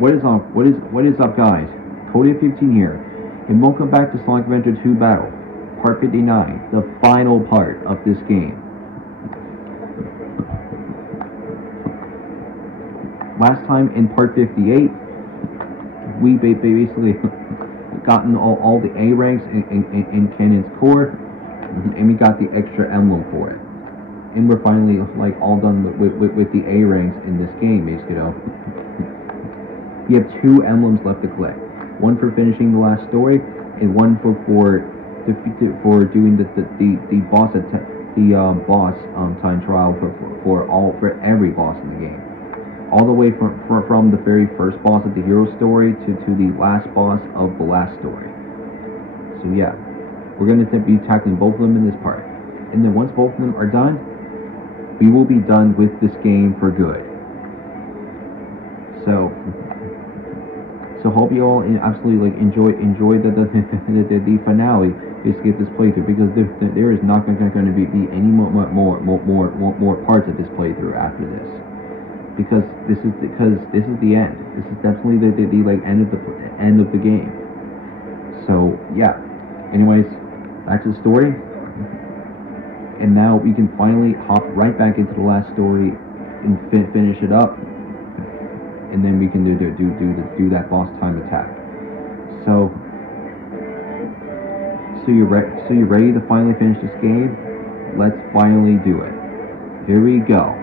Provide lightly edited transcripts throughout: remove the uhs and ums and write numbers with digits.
What is up, guys? Cody15 here, and welcome back to Sonic Adventure 2 Battle, Part 59, the final part of this game. Last time in Part 58, we basically gotten all the A ranks in Cannon's core, and we got the extra emblem for it. And we're finally like all done with the A ranks in this game, basically. We have 2 emblems left to collect. One for finishing the last story, and one for doing the boss time trial for every boss in the game. All the way from the very first boss of the hero story to the last boss of the last story. So yeah, we're going to be tackling both of them in this part. And then once both of them are done, we will be done with this game for good. So hope you all absolutely enjoy the finale basically of this playthrough, because there is not going to be any more parts of this playthrough after this. Because this is the end. This is definitely the like end of the game. So yeah. Anyways, back to the story. And now we can finally hop right back into the last story and finish it up. And then we can do that boss time attack. So you're ready to finally finish this game? Let's finally do it. Here we go.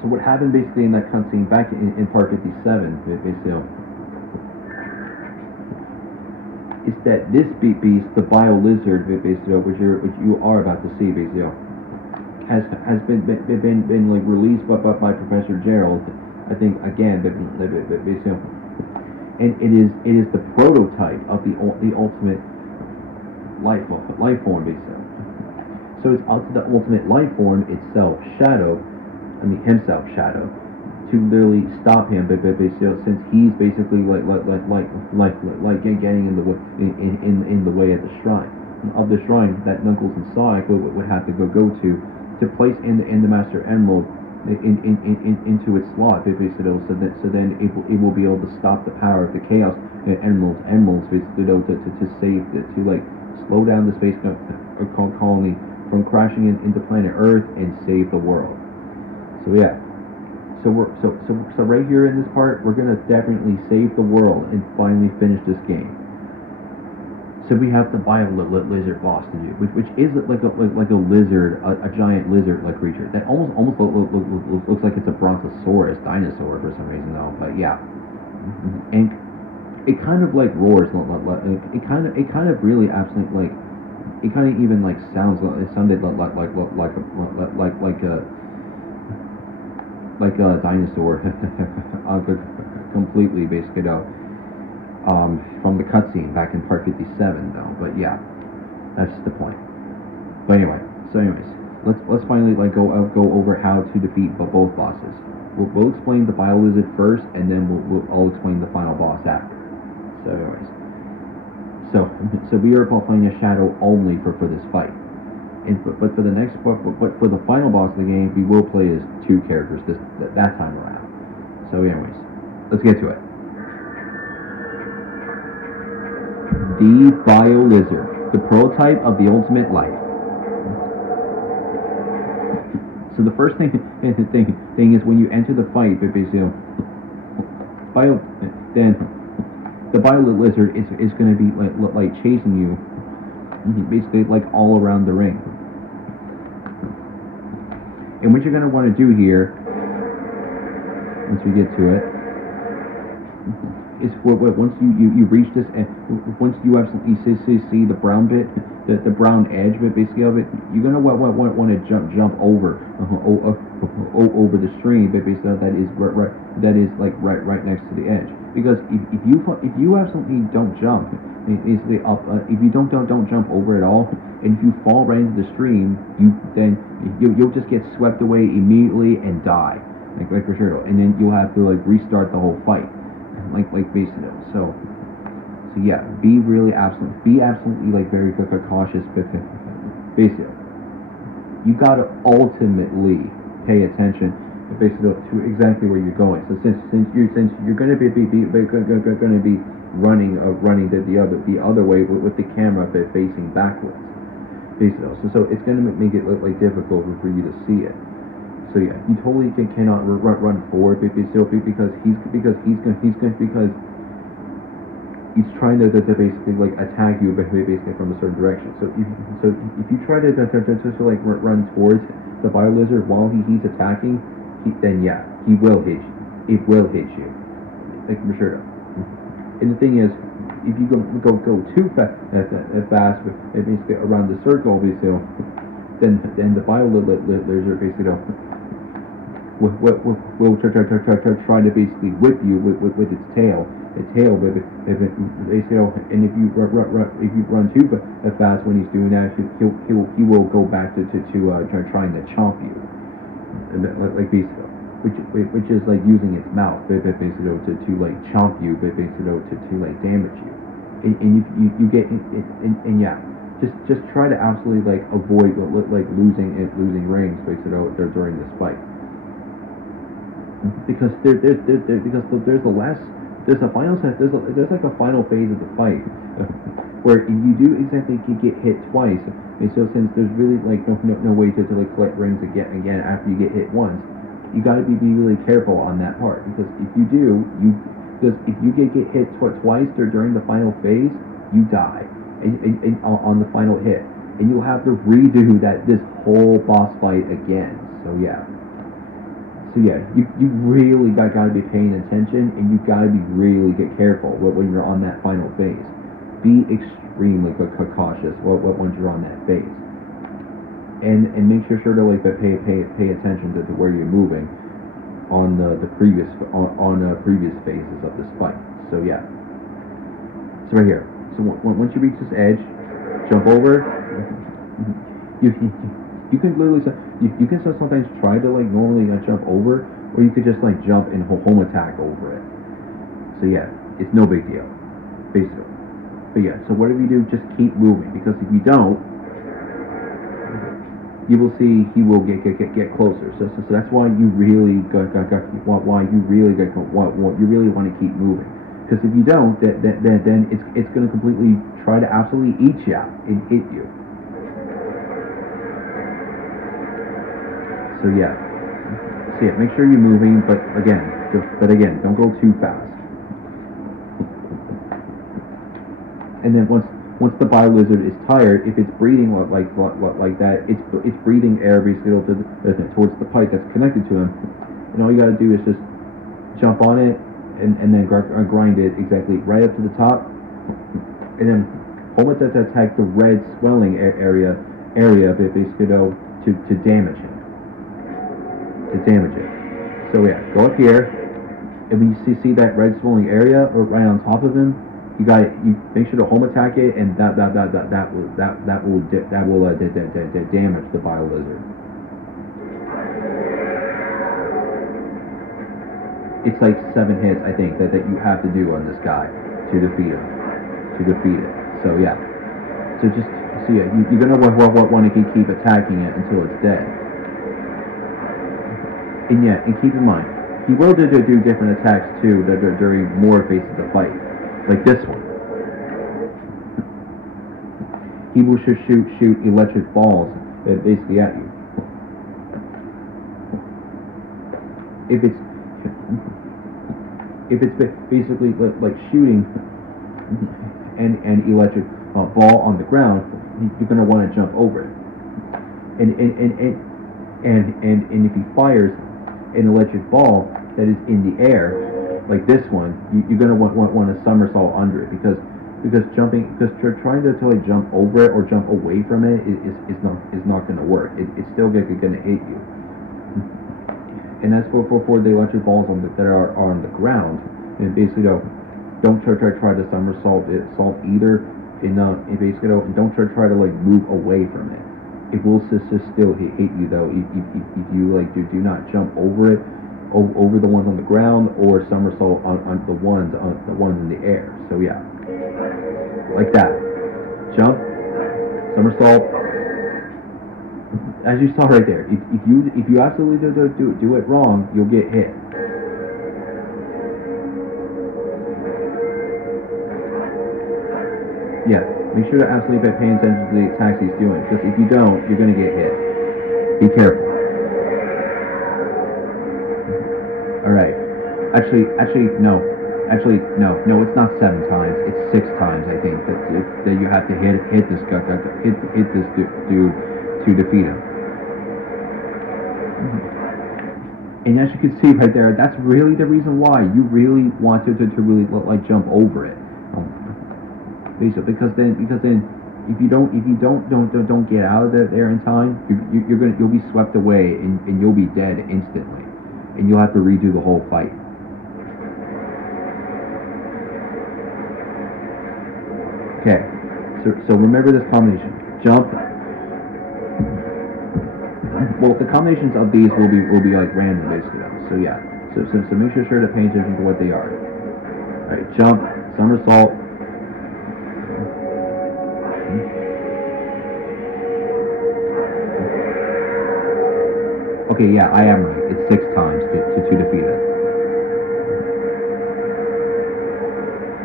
So what happened basically in that cutscene back in Part 57, basically, is that this beast, the Bio Lizard, basically, which you are about to see, basically, has been like released by Professor Gerald, I think, again, basically, and it is the prototype of the ultimate life form, basically. So it's up to the ultimate life form itself, Shadow, to literally stop him, but basically, since he's basically like getting in the way of the shrine that Knuckles and Sonic would have to go to place in the Master Emerald into its slot, basically, so then it will be able to stop the power of the Chaos Emeralds, basically, to save to like slow down the space colony from crashing into planet Earth and save the world. So yeah, so right here in this part, we're gonna definitely save the world and finally finish this game. So we have the Bio Lizard boss to do, which is like a lizard, a giant lizard-like creature that almost looks like it's a brontosaurus dinosaur for some reason though. But yeah, and it kind of like roars, it kind of really absolutely like, it kind of even like it sounded like a dinosaur, completely, basically, from the cutscene back in Part 57, though. But yeah, that's the point. But anyway, let's finally like go over how to defeat both bosses. We'll explain the Bio Lizard first, and then I'll explain the final boss after. So anyways, so we are playing a Shadow only for this fight. But for the final boss of the game, we will play as 2 characters that time around. So anyways, let's get to it. The Bio Lizard, the prototype of the ultimate life. So the first thing is when you enter the fight, basically, the Bio Lizard is going to be like chasing you, basically like all around the ring. And what you're going to want to do here, once we get to it, is once you reach this, once you absolutely see the brown bit, the brown edge bit basically of it, you're going to want to jump over the stream, but basically that is right next to the edge. because if you absolutely don't jump, basically up, if you don't jump over at all, and if you fall right into the stream, you'll just get swept away immediately and die, like for sure, and then you'll have to like restart the whole fight, like basically. So yeah, be absolutely like very cautious, basically. You gotta ultimately pay attention basically to exactly where you're going. So since you're gonna be running the other way with the camera facing backwards, basically. So it's gonna make it look like difficult for you to see it. So yeah, you totally cannot run forward because he's trying to basically like attack you basically from a certain direction. So if you try to like run towards the bio lizard while he's attacking, then yeah, he will hit you. It will hit you, like for sure. And the thing is, if you go too fast, basically around the circle, basically, then the bio lizard basically will try to basically whip you with its tail. And if you run too fast when he's doing that, he will go back to trying to chomp you, like basically, which is like using its mouth basically to like chomp you, basically to like damage you, and you get and yeah, just try to absolutely like avoid like losing range basically during this fight, because there's a final set. There's like a final phase of the fight where if you do exactly get hit twice, and so since there's really like no way to like collect rings again after you get hit once, you got to be really careful on that part, because if you do, because if you get hit twice during the final phase, you die and on the final hit, and you'll have to redo this whole boss fight again. So yeah. So yeah, you really got to be paying attention, and you got to be really careful when you're on that final phase. Be extremely cautious when you're on that phase, and make sure to like pay attention to where you're moving on the previous phases of this fight. So yeah, so right here. So once you reach this edge, jump over. You can literally, you can sometimes try to like normally jump over, or you could just like jump and home attack over it. So yeah, it's no big deal, basically. But yeah, so whatever you do, just keep moving, because if you don't, you will see he will get closer. So that's why you really want to keep moving, because if you don't, then it's going to completely try to absolutely eat you out and hit you. So yeah, make sure you're moving, but again, don't go too fast. And then once the bio lizard is tired, if it's breathing like that, it's breathing air basically towards the pipe that's connected to him, and all you got to do is just jump on it and then grind it exactly right up to the top, and then hold it to attack the red swelling area basically to damage him. So yeah, go up here, and when you see that red swelling area right on top of him, you make sure to home attack it, and that will damage the bio lizard. It's like 7 hits, I think, that you have to do on this guy to defeat it. So yeah, you're gonna want to keep attacking it until it's dead. And yeah, and keep in mind, he will do different attacks too during more phases of the fight, like this one. He will shoot electric balls basically at you. If it's basically like shooting an electric ball on the ground, you're gonna want to jump over it. And if he fires an electric ball that is in the air, like this one, you're gonna want to somersault under it, because trying to like jump over it or jump away from it is not gonna work. It's still gonna hit you. And as for the electric balls that are on the ground, And basically, don't try to somersault salt either. And basically, don't try to like move away from it. It will still hit you though if you like do not jump over it, over the ones on the ground, or somersault on the ones in the air. So yeah, like that. Jump, somersault. As you saw right there, if you absolutely do it wrong, you'll get hit. Yeah, make sure to absolutely pay attention to the attacks he's doing, because if you don't, you're gonna get hit. Be careful. Alright. Actually, no, it's not 7 times. It's 6 times, I think, that you have to hit this dude to defeat him. And as you can see right there, that's really the reason why you really wanted to really like jump over it. Because then if you don't get out of there in time, you'll be swept away and you'll be dead instantly, and you'll have to redo the whole fight. Okay, so remember this combination: jump. Well, the combinations of these will be like random basically. So yeah, so make sure to pay attention to what they are. All right, jump, somersault. Okay, yeah, I am right. It's 6 times to defeat it.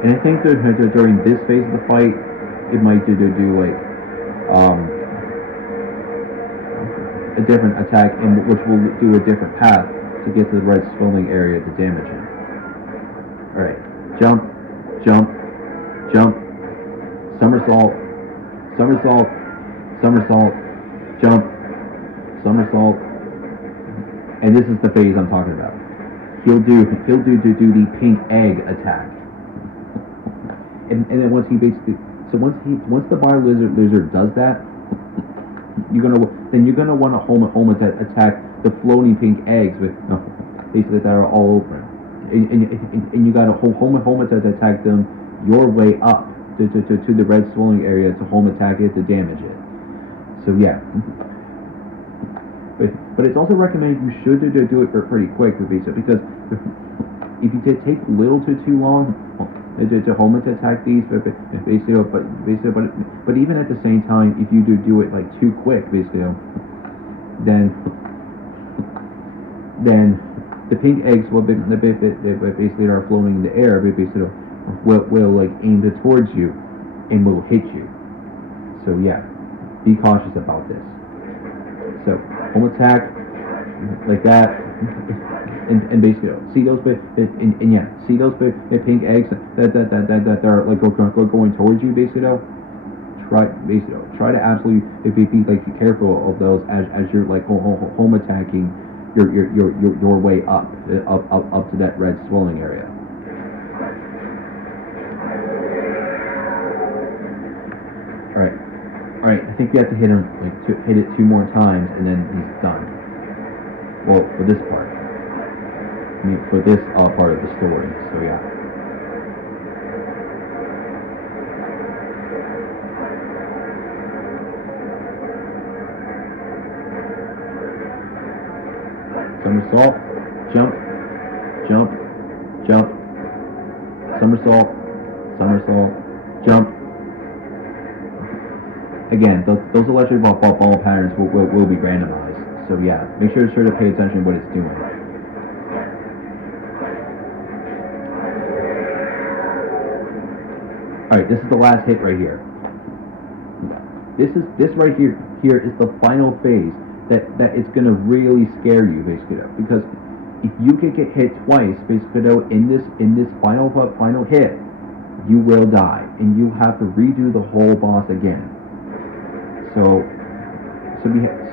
And I think that during this phase of the fight, it might do like a different attack, which will do a different path to get to the red swelling area to damage him. All right, jump, jump, jump, somersault, somersault, somersault, jump, somersault. And this is the phase I'm talking about. He'll do the pink egg attack. And then once he basically, once the bio lizard does that, you're gonna want to home attack the floating pink eggs with basically that are all over him. And you gotta home attack them your way up to the red swelling area to home attack it to damage it. So yeah. But it's also recommended you should do it pretty quick, because if you take a little too long to home attack these, but even at the same time, if you do it like too quick, basically, then the pink eggs basically are floating in the air, will like aim towards you and will hit you. So yeah, be cautious about this. So home attack like that, and basically see those see those pink eggs that are like going towards you. Basically, try to absolutely be like careful of those as you're like home attacking your way up to that red swelling area. All right, I think we have to hit him hit it 2 more times, and then he's done. Well, for this part. I mean, for this part of the story. So yeah. Somersault, jump, jump, jump. Somersault, somersault, jump. Again, those electric ball patterns will be randomized. So yeah, make sure to pay attention to what it's doing. All right, this is the last hit right here. This right here is the final phase that it's gonna really scare you, basically, because if you could get hit twice, basically, in this final hit, you will die, and you have to redo the whole boss again. So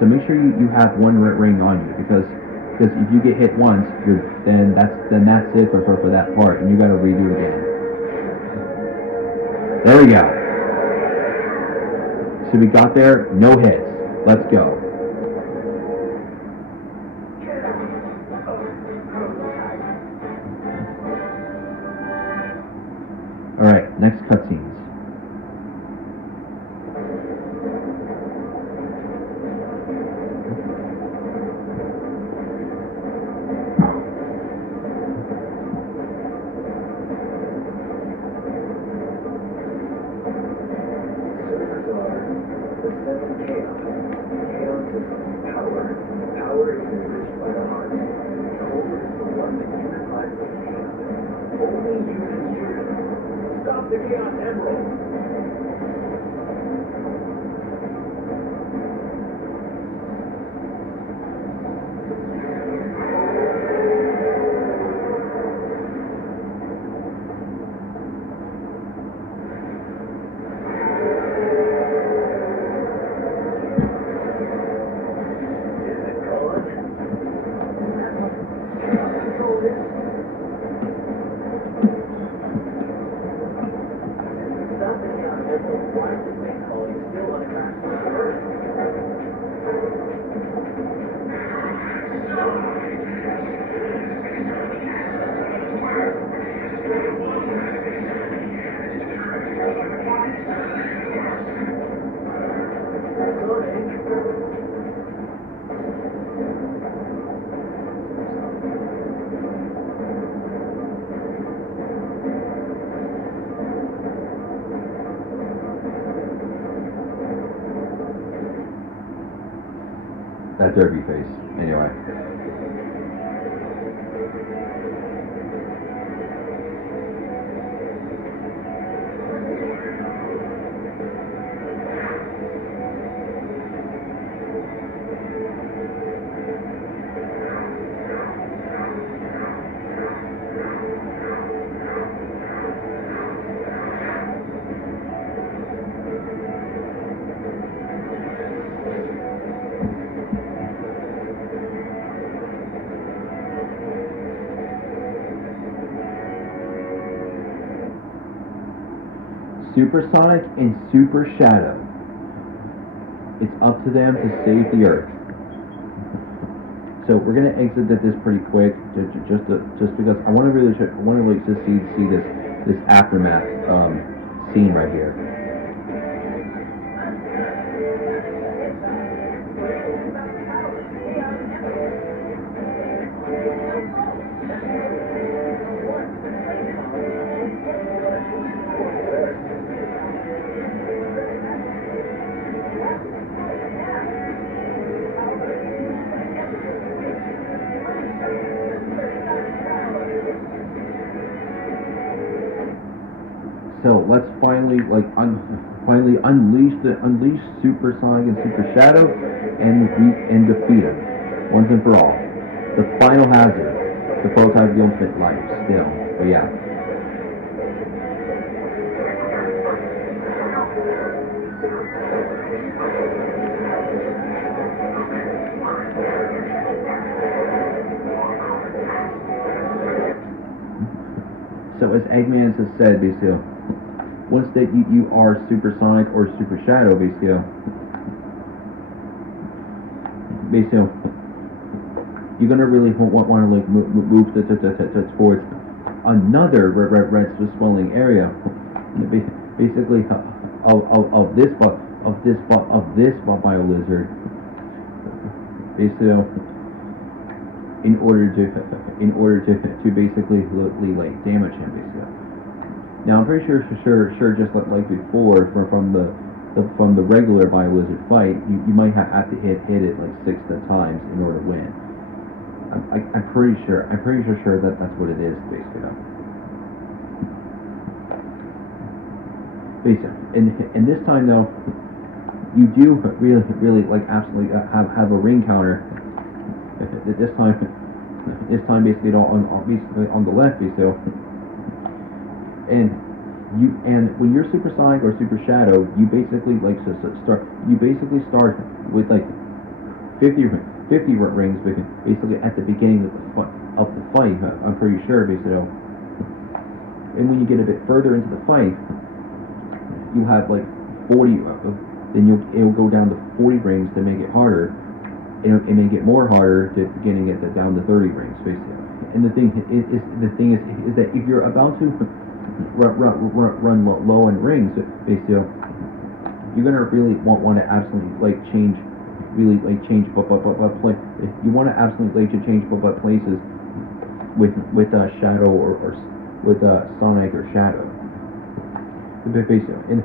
make sure you have 1 ring on you, because if you get hit once, then that's it for that part, and you got to redo it again. There we go. So we got there, no hits. Let's go. Chaos is power. Power is enriched by the heart. Soul is the one that unifies the chaos. Only you can choose. Stop the chaos, Emerald! That derby face, anyway. Supersonic and Super Shadow. It's up to them to save the Earth. So we're gonna exit this pretty quick, just because I want to really just see this aftermath scene right here. So let's finally unleash Supersonic and Super Shadow and defeat them once and for all. The final hazard, the prototype of the ultimate life. Still, but yeah. So as Eggman has said, basically, once that you are Supersonic or Super Shadow, basically, you're gonna really want to like move towards another red swelling area, basically of this bio-lizard, basically. In order to basically like damage him, basically. Now I'm pretty sure just like before from the regular bio-lizard fight, you might have to hit it like 6 times in order to win. I'm pretty sure that that's what it is, basically. Basically, and this time though, you do really like absolutely have a ring counter. This time basically on the left, basically, and when you're Supersonic or Super Shadow, you basically like start with like 50 rings, basically at the beginning of the fight. I'm pretty sure, basically, and when you get a bit further into the fight, you have like 40. Then it'll go down to 40 rings to make it harder. It may get more harder to getting it down to 30 rings, basically. And the thing is that if you're about to run low on rings, basically, you're gonna really want to absolutely like change, play. You want to absolutely like change places with Shadow or with Sonic or Shadow. basically, and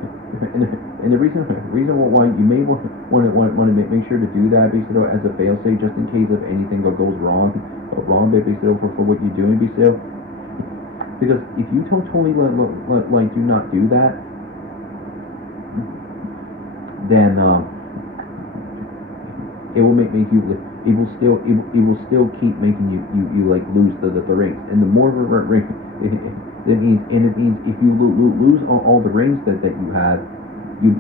the reason why you may want to make sure to do that basically as a fail-safe, just in case if anything goes wrong basically for what you're doing basically. Because if you totally do not do that, then it will make you it will still keep making you like lose the rings, and the more ring it means if you lose all the rings that you have, you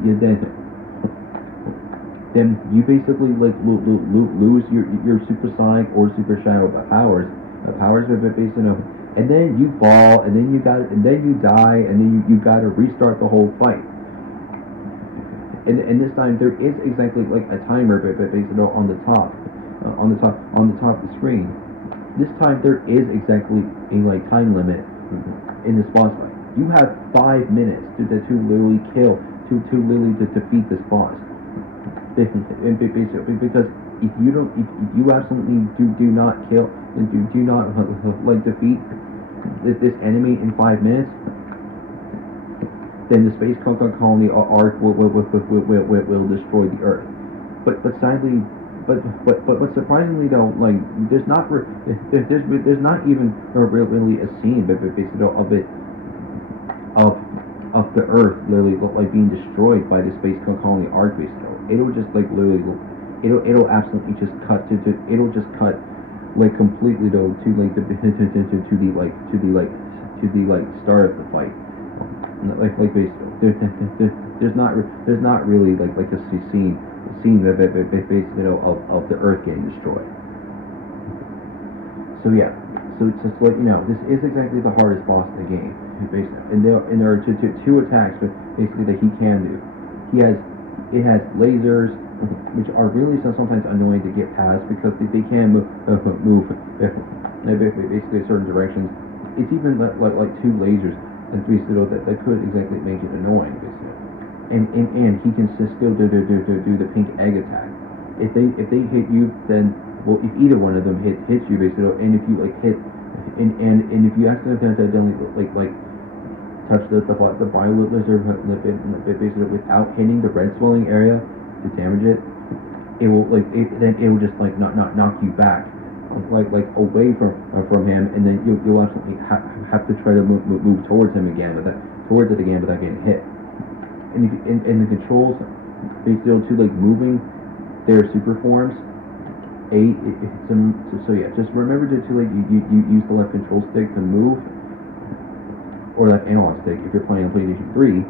then you basically like lose your supersonic or super shadow powers based on, and then you fall, and then you die, and then you got to restart the whole fight. And this time there is exactly like a timer based on the top of the screen. This time there is exactly a like time limit in this boss fight. You have 5 minutes to literally to defeat this boss. Because if you absolutely do not kill and do not like defeat this enemy in 5 minutes, then the space colony arc will destroy the Earth. But sadly, but surprisingly though, like there's not even really a scene of the Earth literally like being destroyed by the space colony arc base. It'll just like literally it'll absolutely just cut like completely though to the start of the fight. Like basically there's not really like a scene that basically of the Earth getting destroyed. So yeah, so just to let you know, this is exactly the hardest boss in the game. And there are two attacks basically that he can do. It has lasers, which are really sometimes annoying to get past because they can move basically certain directions. It's even like two lasers that could exactly make it annoying, basically. And he can still do the pink egg attack. If they hit you, then well, if either one of them hits you, basically, and if you like hit and if you accidentally like touch the violet lizard basically without hitting the red swelling area to damage it, it will then it will just like knock you back like away from him, and then you'll absolutely have to try to move towards him again, without getting hit. And the controls basically to like moving their super forms. So yeah, just remember to like you use the left control stick to move, or left analog stick if you're playing on PlayStation 3,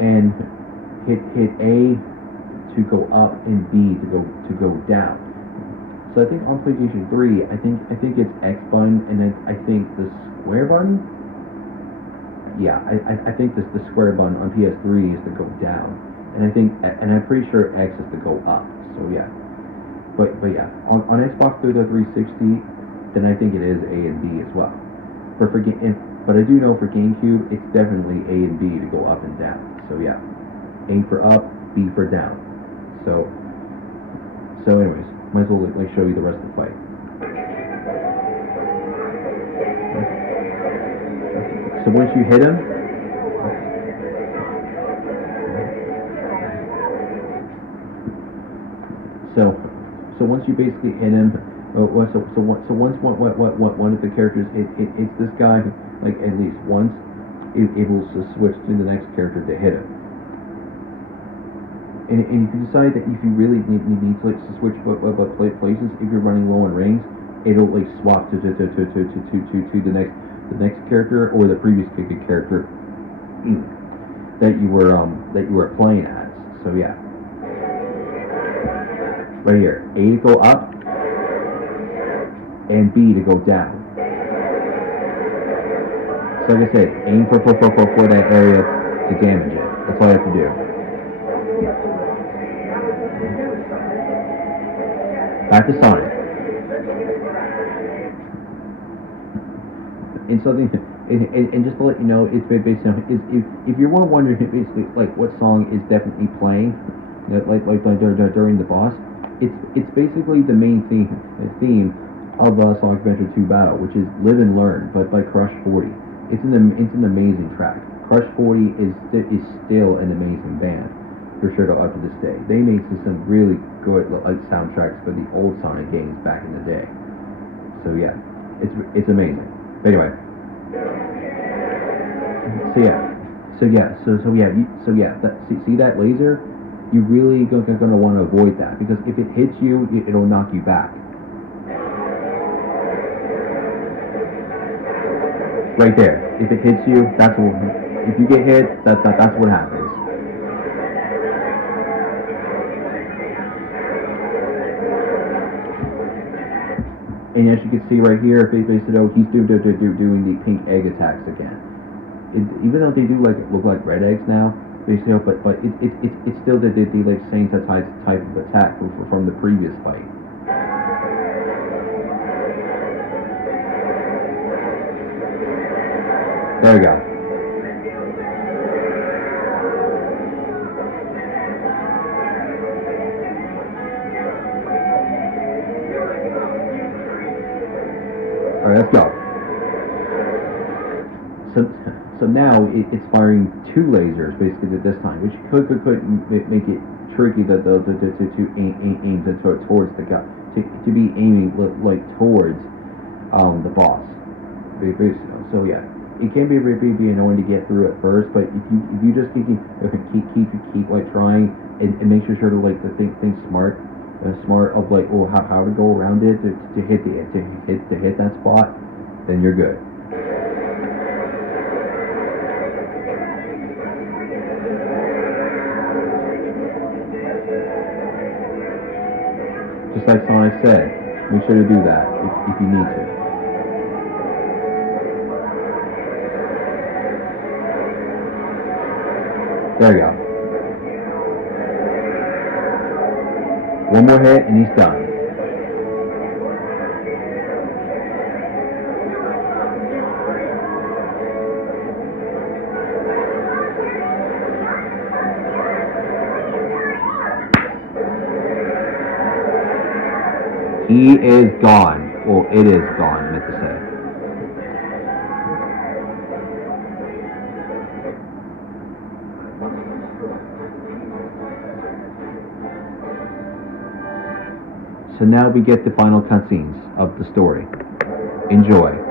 and hit A to go up and B to go down. So I think on PlayStation 3, I think it's X button, and then I think the square button. Yeah, I think the square button on PS3 is to go down, and I'm pretty sure X is to go up. So yeah. But yeah, on Xbox 360, then I think it is A and B as well. But I do know for GameCube, it's definitely A and B to go up and down. So yeah, A for up, B for down. So anyways, might as well like show you the rest of the fight. So once you hit him, So once you basically hit him, once one of the characters hits this guy, like at least once, it will switch to the next character to hit him. And if you decide that if you really need to like switch places, if you're running low on rings, it'll like swap to the next character or the previous character that you were playing as. So yeah. Right here, A to go up, and B to go down. So like I said, aim for that area to damage it. That's all you have to do. Back to Sonic. And something, and just to let you know, it's based on if you were wondering basically like what song is definitely playing, like during the boss. It's basically the main theme of Sonic Adventure 2 Battle, which is "Live and Learn" by Crush 40. It's an amazing track. Crush 40 is still an amazing band, for sure, up to this day. They made some really good like soundtracks for the old Sonic games back in the day. So yeah, it's amazing. But anyway, see that laser? You really gonna want to avoid that, because if it hits you, it'll knock you back. Right there. If it hits you, that's what. If you get hit, that's what happens. And as you can see right here, basically, he's doing the pink egg attacks again. Even though they do look like red eggs now, basically, but it's still the like same type of attack from the previous fight. There we go. Alright, let's go. So now it's firing 2 lasers basically at this time, which could make it tricky to aim towards the guy, to be aiming like towards the boss. So yeah, it can be annoying to get through at first, but if you just keep like trying and make sure to like think smart of like how to go around it to hit that spot, then you're good. Just like Sonic said, make sure to do that if you need to. There we go. One more hit and he's done. He is gone. Well, it is gone, I meant to say. So now we get the final cutscenes of the story. Enjoy.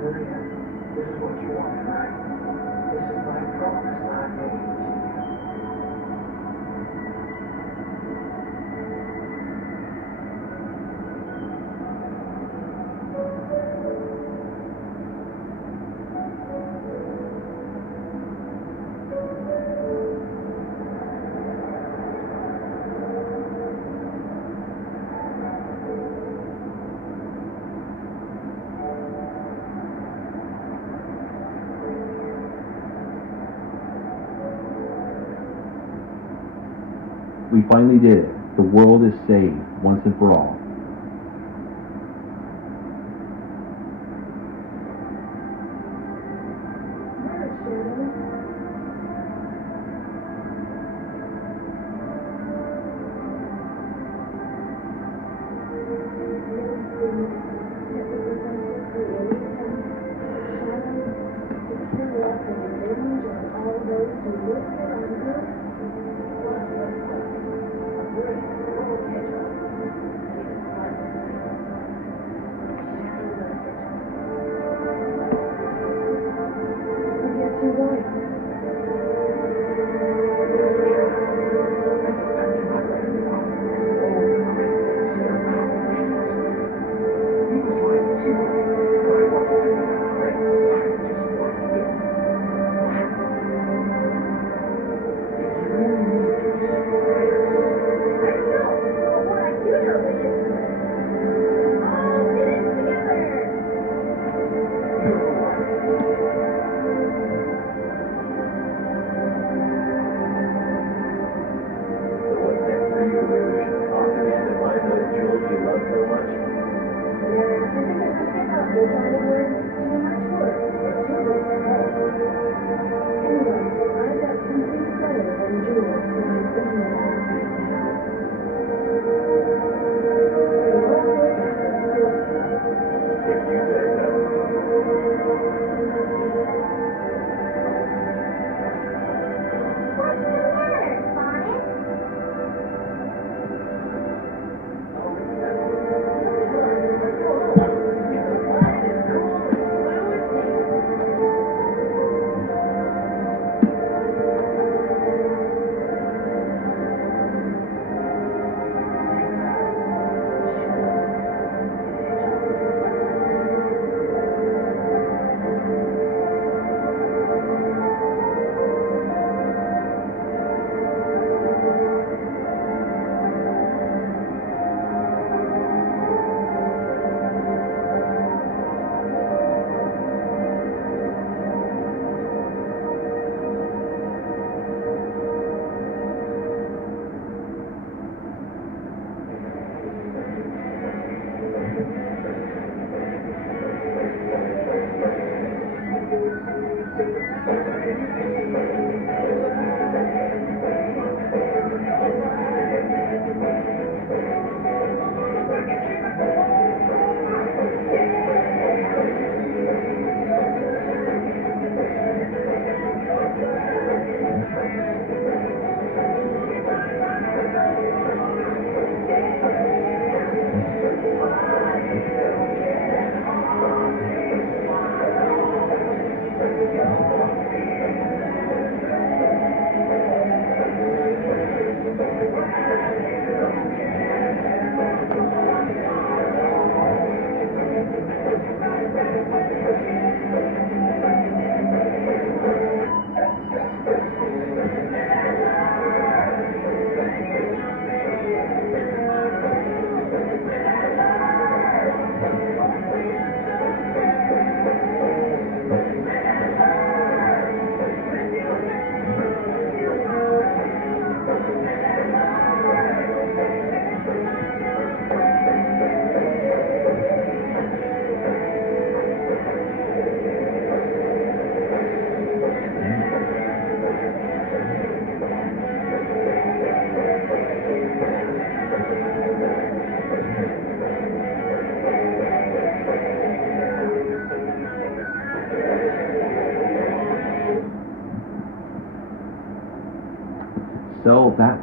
This is what you want, right? This is my promise I made to you. We finally did it. The world is saved once and for all.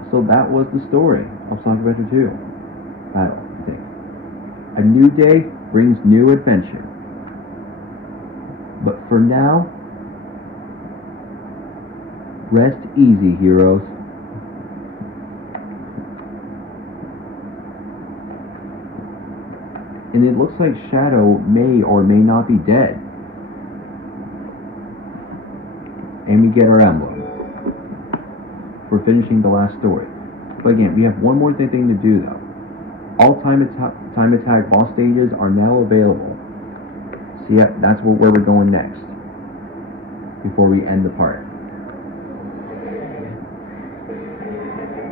So that was the story of Sonic Adventure 2. Battle, I think. A new day brings new adventure. But for now, rest easy, heroes. And it looks like Shadow may or may not be dead. And we get our emblem. We're finishing the last story. But again, we have one more thing to do though. All time attack boss stages are now available. So yeah, that's where we're going next. Before we end the part.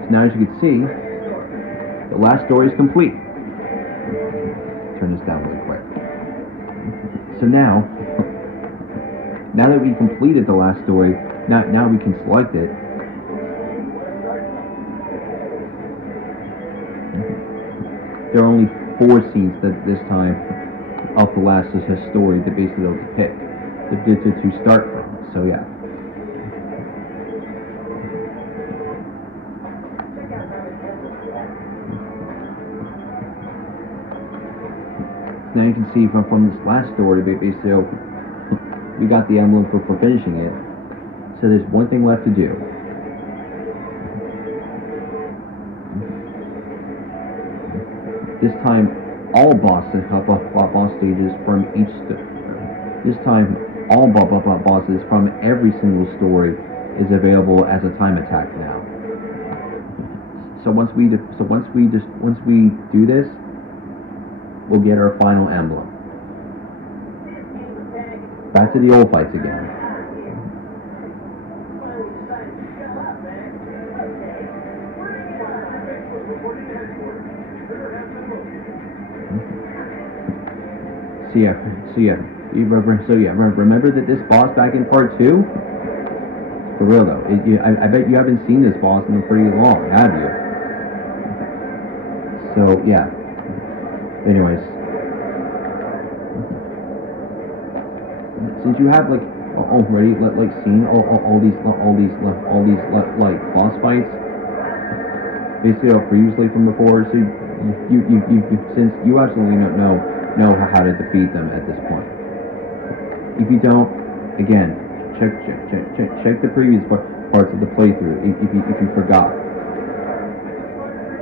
So now as you can see, the last story is complete. Turn this down really quick. So now that we completed the last story, now we can select it. There are only 4 scenes this time of the last story to basically pick to start from. So yeah. Now you can see from this last story, basically we got the emblem for finishing it. So there's one thing left to do. This time, all boss stages from each. This time, all bosses from every single story is available as a time attack now. So once we do this, we'll get our final emblem. Back to the old fights again. Remember that this boss back in part 2? For real though, I bet you haven't seen this boss in pretty long, have you? So yeah. Anyways, since you have already seen all these boss fights, basically previously from before, so since you absolutely know how to defeat them at this point. If you don't, again, check the previous parts of the playthrough if you forgot.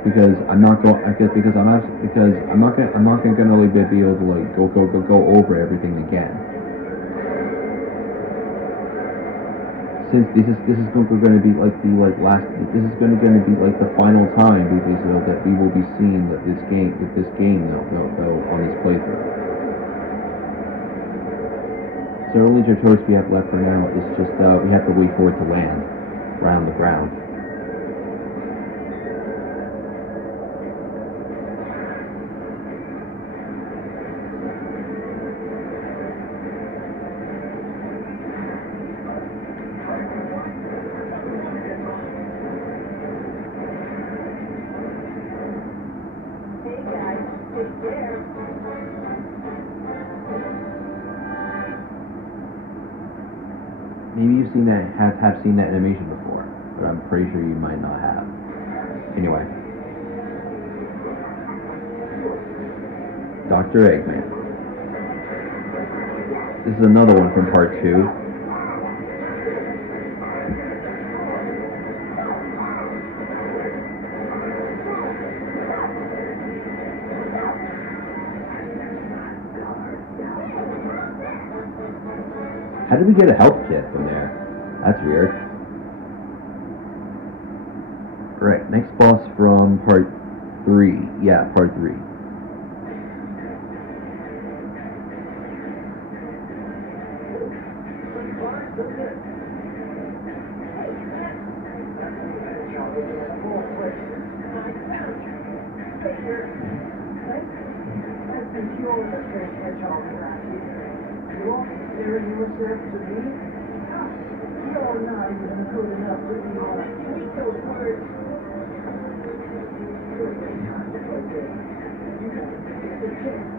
Because I'm not going to be able to go over everything again. Since this is going to be the final time that we will be seeing this game though on this playthrough. So the only choice we have left for now is just we have to wait for it to land around the ground. Maybe you've seen that, have seen that animation before, but I'm pretty sure you might not have. Anyway. Dr. Eggman. This is another one from part 2. How did we get a health kit from there? That's weird. Alright, next boss from part 3. Yeah, part 3. Yourself to me? You're not even good enough to be on a tweet those words. Okay, you got to take the chance.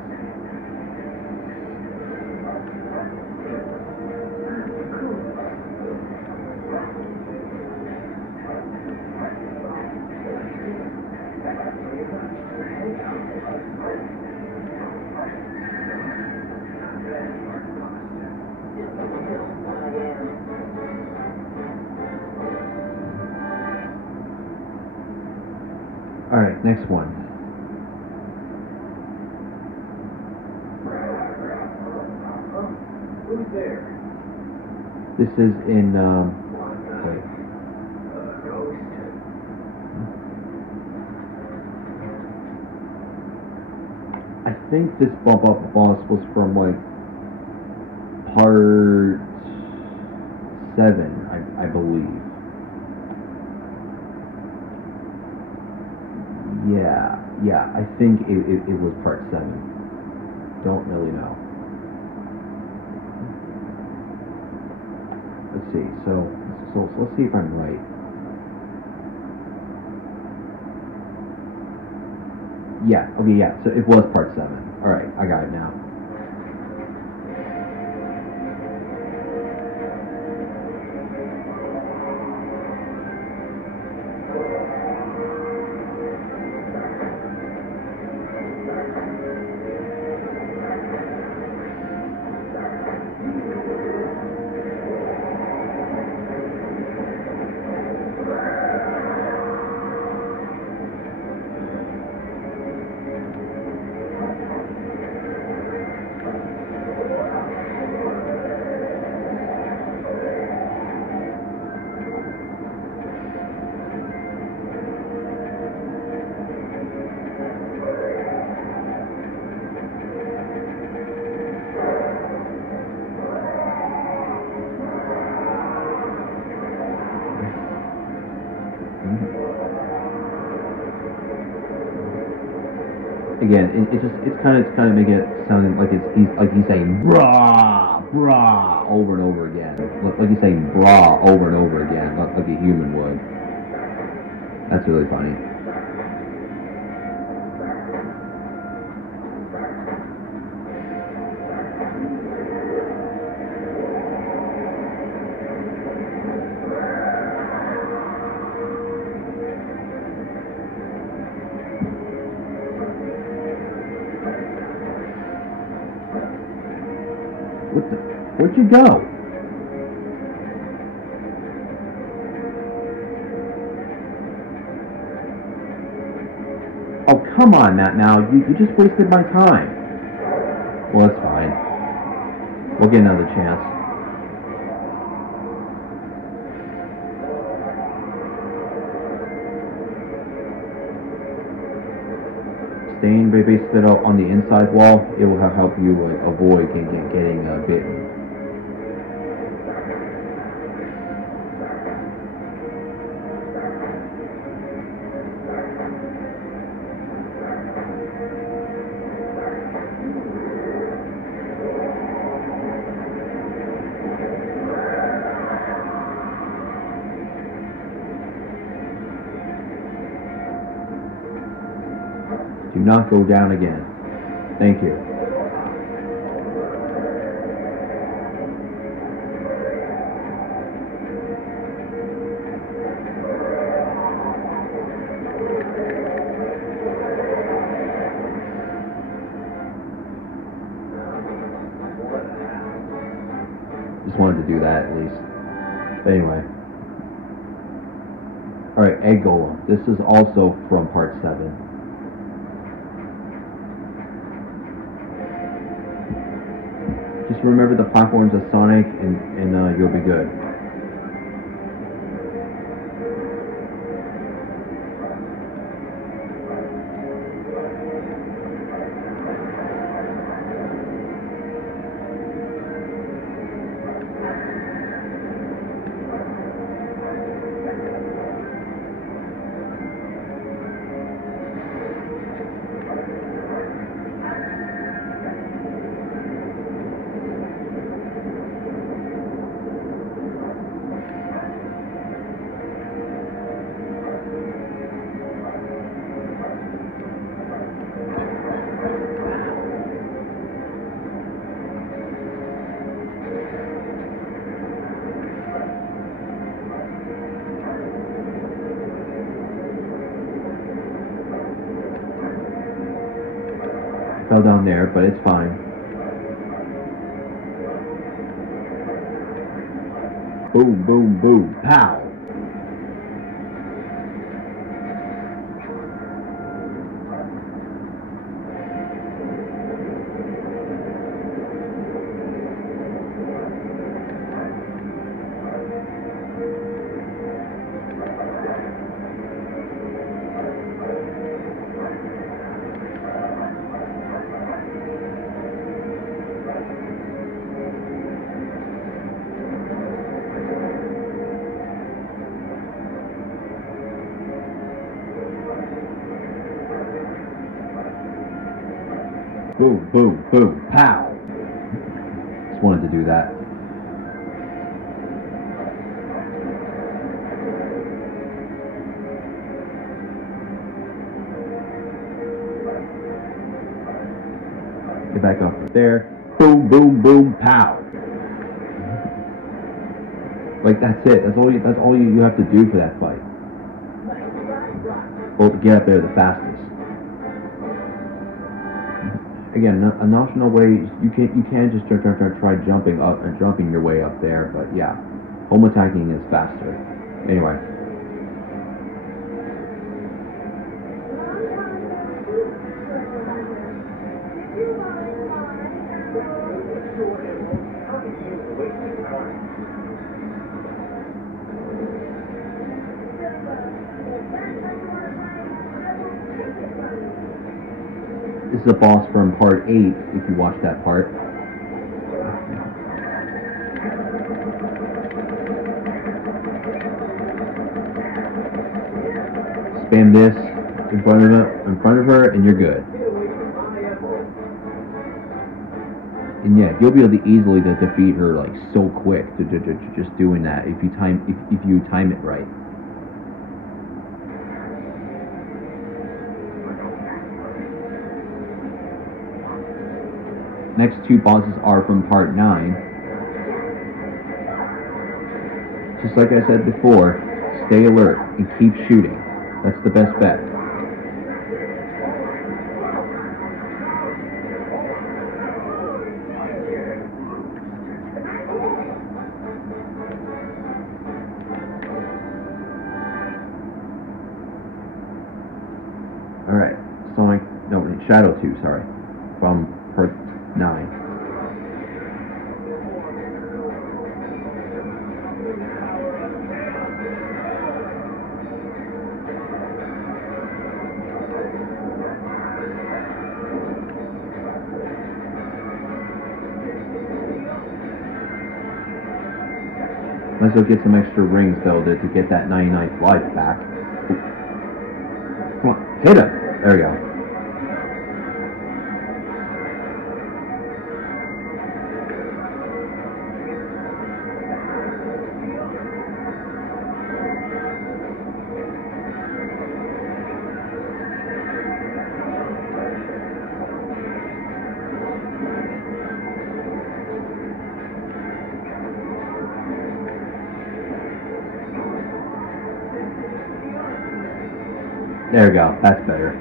Alright, next one. Who's there? This is in, wait. Ghost. I think this bump up boss was from, like, part 7, I believe. Yeah, I think it was part 7. Don't really know. Let's see, so let's see if I'm right. Yeah, okay, yeah, so it was part 7. Alright, I got it now. Again, it's kind of making it sounding like he's saying brah brah over and over again, like he's saying brah over and over again, not like a human would. That's really funny. Where'd you go? Oh, come on, Matt, now. You just wasted my time. Well, that's fine. We'll get another chance. Staying based it on the inside wall, it will help you like avoid getting bitten. Do not go down again. Thank you. Just wanted to do that at least. But anyway. Alright, Egg Golem. This is also from part 7. Just remember the platforms of Sonic and you'll be good. Fell down there, but it's fine. Boom, boom, boom, pow! Boom, boom, boom, pow! Just wanted to do that. Get back up there. Boom, boom, boom, pow! Like that's it. That's all you have to do for that fight. Well, to get up there the fastest. Again, an optional way you can just try jumping up and jumping your way up there, but yeah, home attacking is faster. Anyway. This is a boss from part 8, if you watch that part. Spam this in front of her, and you're good. And yeah, you'll be able to easily defeat her like so quick to just doing that if you time it right. Next two bosses are from part 9. Just like I said before, stay alert and keep shooting. That's the best bet. Alright, Shadow 2, sorry, from part 9. Might as well get some extra rings though to get that 99th life back. Come on, hit him! There we go. There we go, that's better.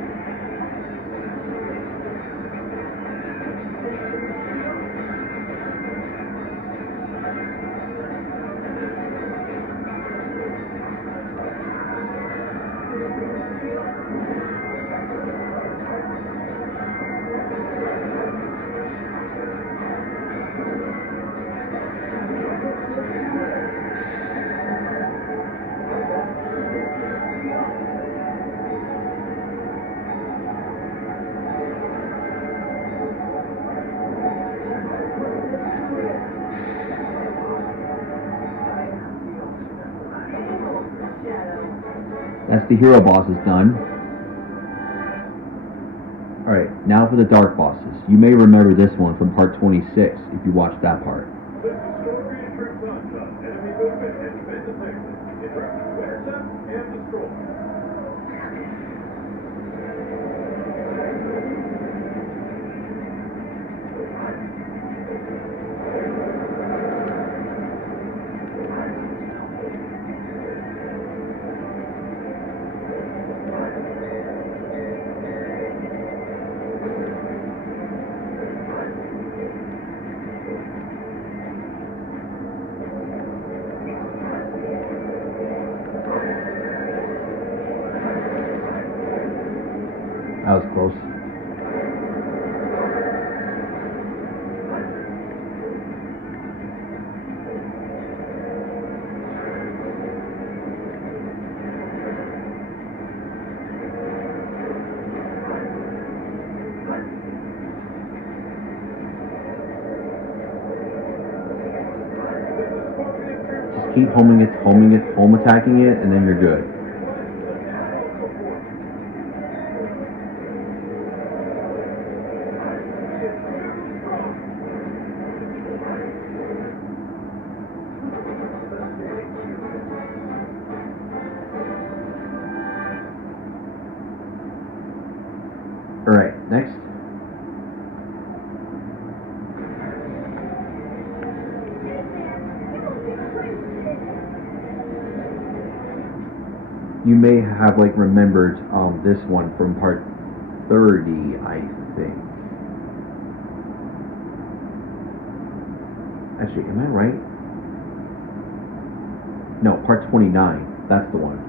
That's the hero bosses done. Alright, now for the dark bosses. You may remember this one from part 26 if you watched that part. That was close. Just keep home attacking it, and then you're good. Alright, next. You may have like remembered this one from part 30, I think. Actually, am I right? No, part 29. That's the one.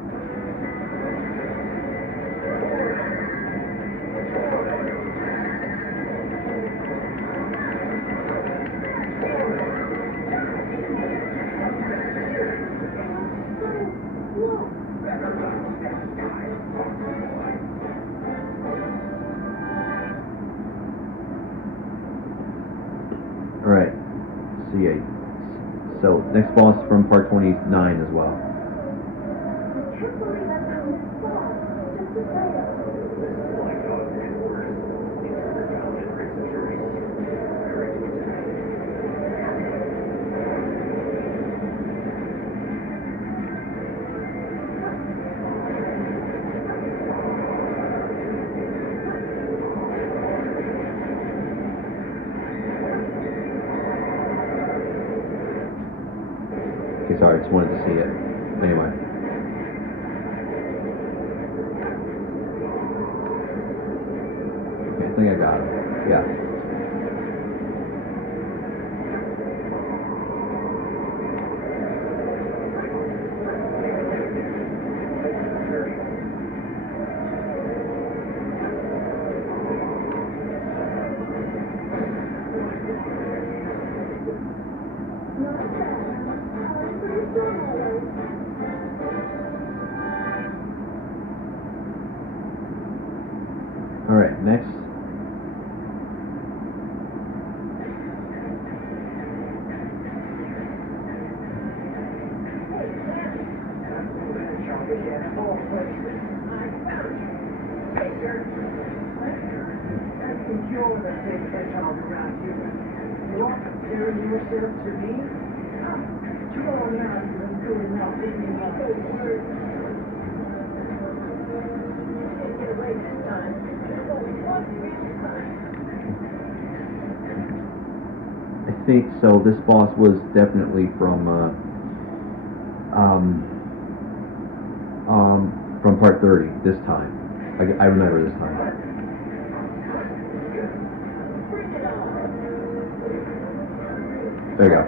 Alright, so next boss from part 29 as well. Okay, sorry, I just wanted to see it. Anyway. Okay, I think I got him. Yeah. Alright, next. You're the big hedgehog around here. You are comparing yourself to me? You're all not good enough to be my favorite. You didn't get away this time. There's only one real time. I think so. This boss was definitely from part 30 this time. I remember this time. There you go.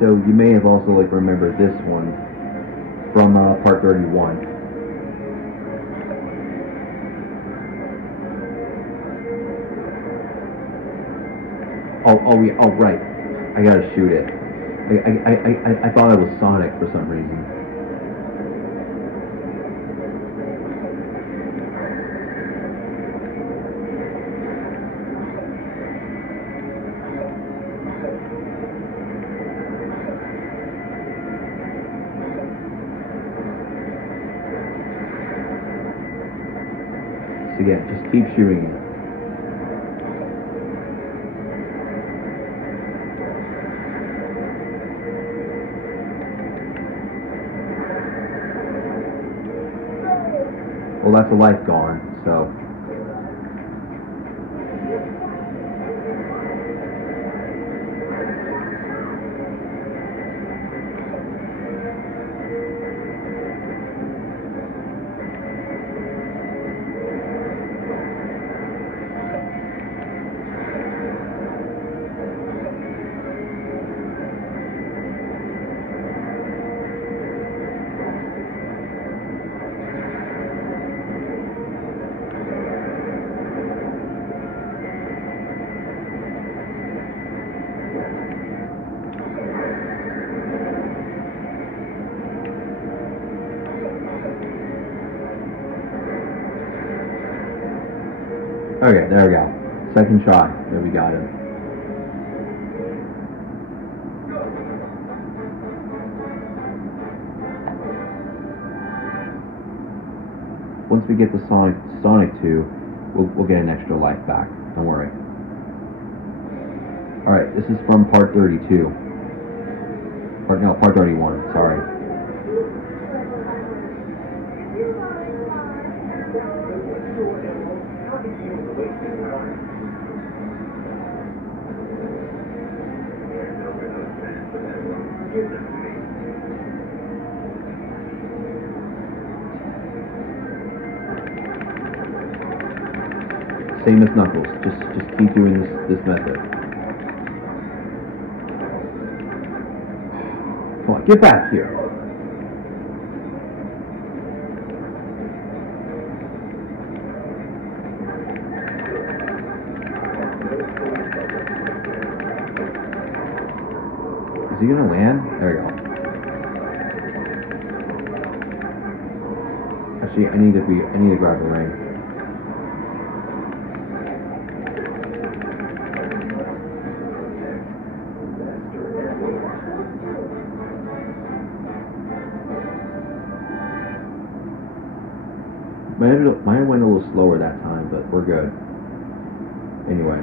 So you may have also like remembered this one from part 31. Oh yeah. Oh right. I gotta shoot it. I thought I was Sonic for some reason. So yeah, just keep shooting it. Well, that's a life gone, so. Okay, there we go. Second try. There we got him. Once we get the Sonic 2, we'll get an extra life back. Don't worry. Alright, this is from part 32. Part 31, sorry. Same as Knuckles. Just keep doing this method. Come on, get back here. Is he gonna land? There we go. Actually, I need to grab the ring. Mine went a little slower that time, but we're good. Anyway.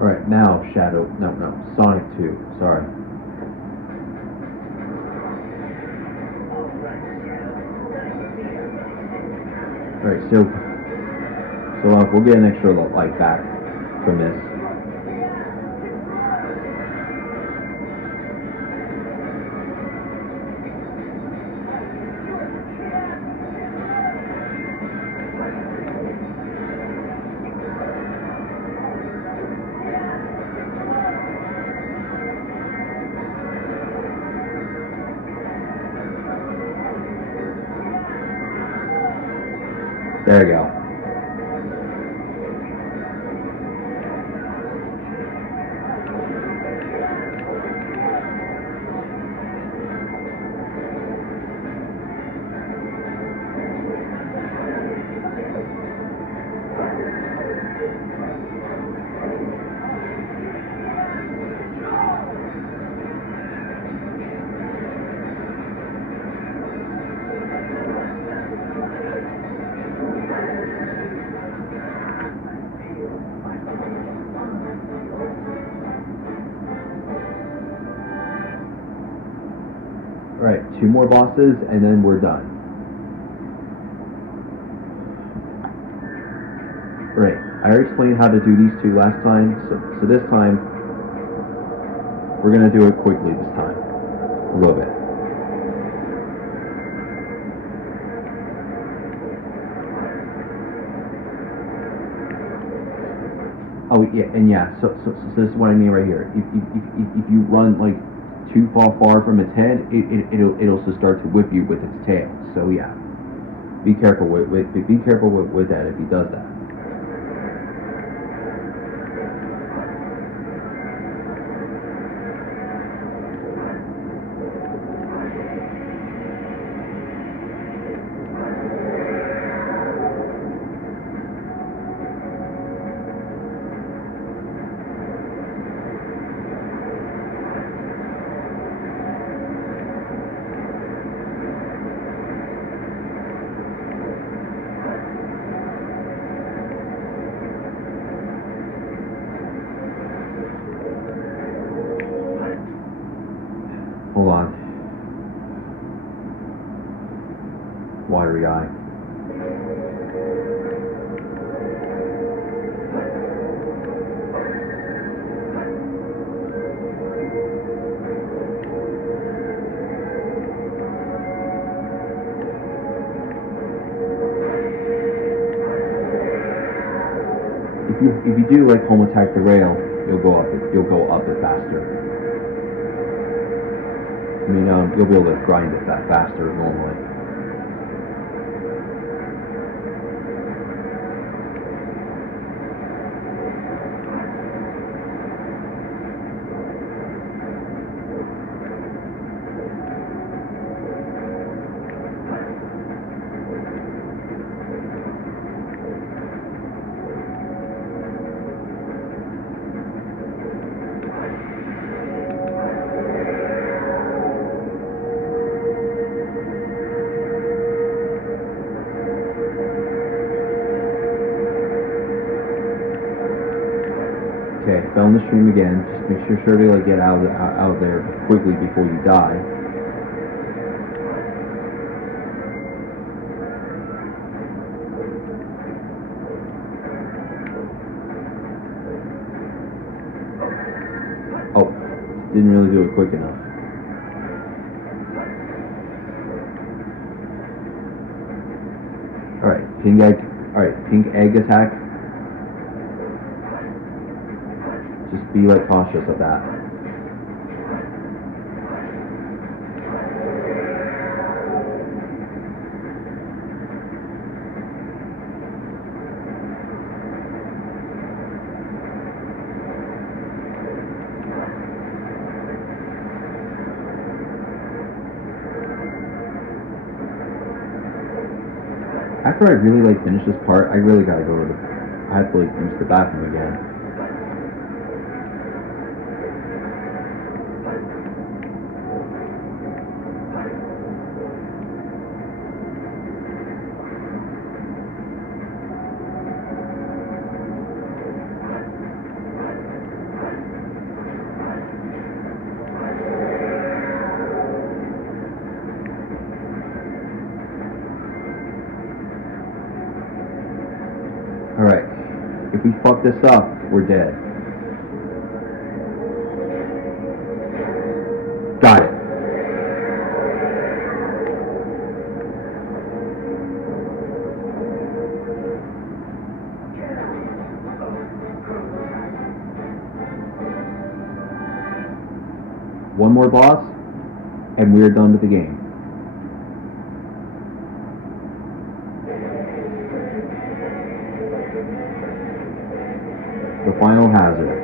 Alright, now Sonic 2, sorry. Alright, so we'll get an extra light back from this. There we go. Alright, 2 more bosses and then we're done. already explained how to do these two last time, so this time we're gonna do it quickly this time, a little bit. Oh yeah, and yeah. So this is what I mean right here. If you run like too far from its head, it'll just start to whip you with its tail. So yeah, be careful with that if he does that. Hold on. Watery eye. If you do like home attack the rail, you'll go up it faster. I mean, you'll be able to grind it that faster normally. Okay, fell in the stream again. Just make sure to like get out of there quickly before you die. Oh, didn't really do it quick enough. All right, pink egg. All right, pink egg attack. Just be like cautious of that. After I really like finish this part, I really gotta go to the. I have to like use the bathroom again. Alright, if we fuck this up, we're dead. Got it. One more boss, and we're done with the game. The final hazard.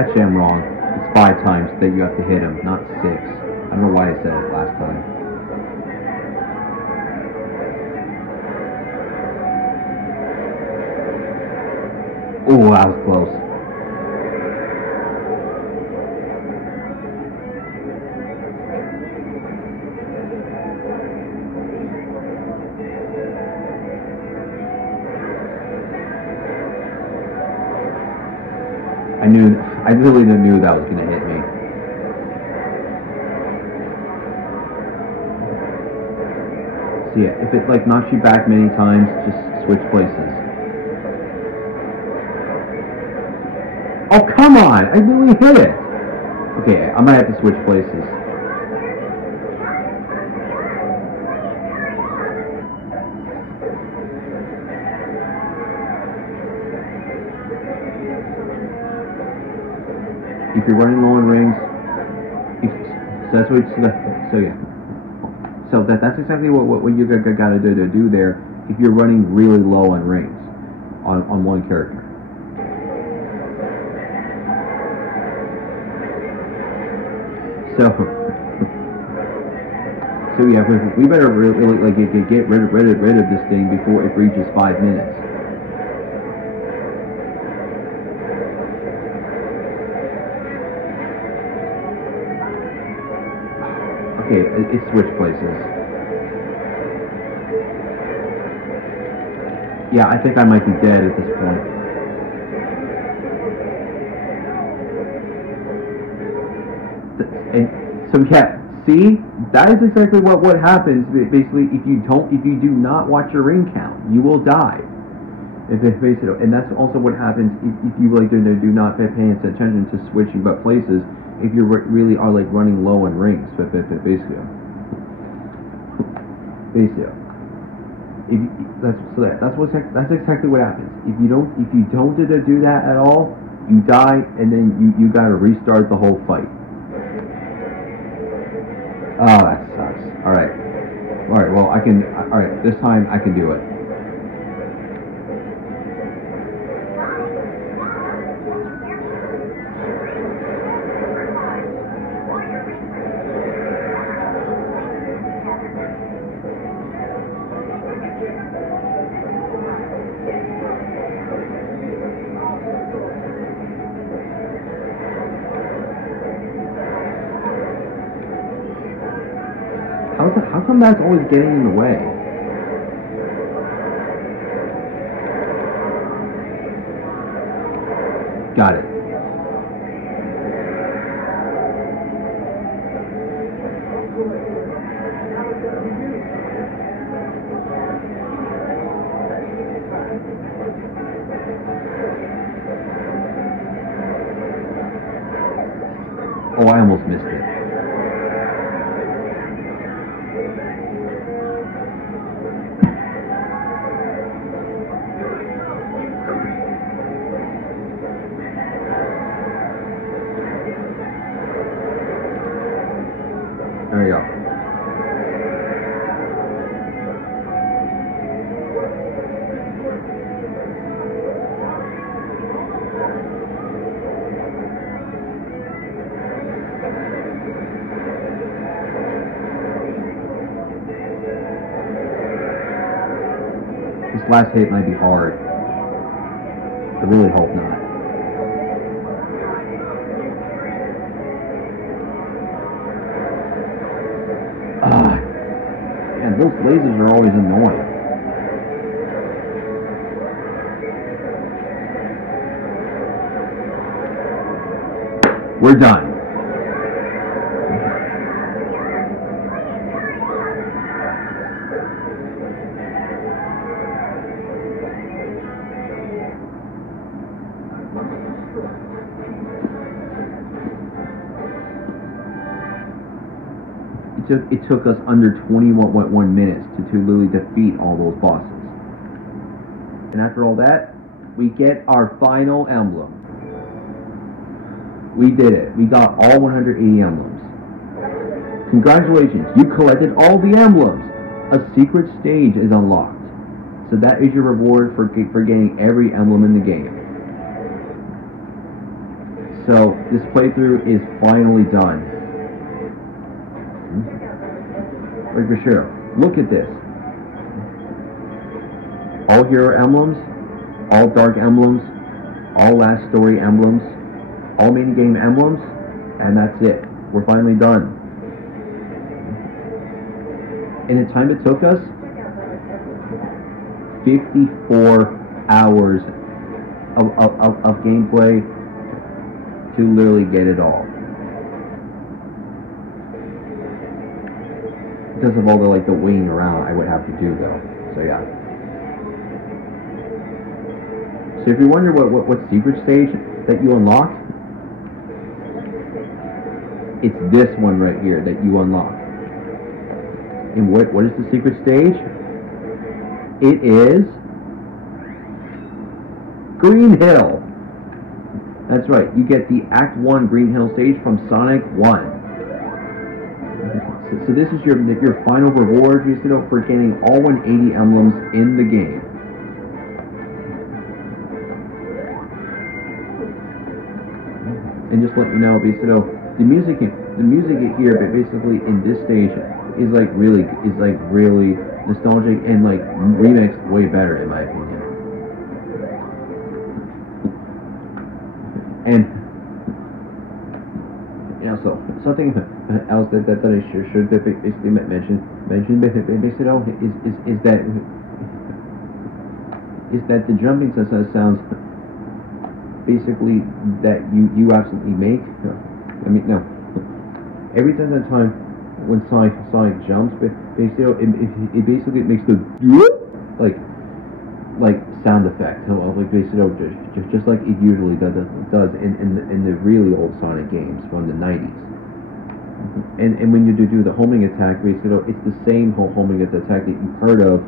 Actually, I'm wrong. It's 5 times that you have to hit him, not 6. I don't know why I said it last time. Oh, that was close. I really knew that was gonna hit me. So yeah, if it like knocks you back many times, just switch places. Oh, come on! I nearly hit it! Okay, I might have to switch places. If you're running low on rings, so that's what. So yeah. So that's exactly what you gotta do there. If you're running really low on rings, on one character. So yeah, we better really like get rid of this thing before it reaches 5 minutes. Okay, it switched places. Yeah, I think I might be dead at this point. And so yeah, see, that is exactly what happens. Basically, if you do not watch your ring count, you will die. Basically, and that's also what happens if you like do not pay attention to switching but places. If you really are like running low on rings, but basically, that's exactly what happens. If you don't do that at all, you die, and then you got to restart the whole fight. Oh, that sucks. All right. Well, I can. All right, this time I can do it. How come that's always getting in the way? Got it. Oh, I almost missed it. There you go. This last hit might be hard. I really hope not. Man, those lasers are always annoying. We're done. It took us under 21 minutes to literally defeat all those bosses. And after all that, we get our final emblem. We did it. We got all 180 emblems. Congratulations, you collected all the emblems. A secret stage is unlocked. So that is your reward for getting every emblem in the game. So this playthrough is finally done. Like for sure. Look at this. All hero emblems, all dark emblems, all last story emblems, all main game emblems, and that's it. We're finally done. And the time it took us, 54 hours of gameplay to literally get it all. Because of all the the waiting around I would have to do though. So yeah. So if you wonder what secret stage that you unlock, it's this one right here that you unlock. And what is the secret stage? It is Green Hill. That's right, you get the Act 1 Green Hill stage from Sonic 1. So this is your final reward, for getting all 180 emblems in the game. And just let you know, the music here, but basically in this stage is really nostalgic and remixed way better in my opinion. And so something else that I should basically mention is that the jumping sounds basically that you absolutely make. No. Every time when Sonic jumps, it basically makes the sound effect, just like it usually does in the really old Sonic games from the 90s. And when you do the homing attack, it's the same homing attack that you've heard of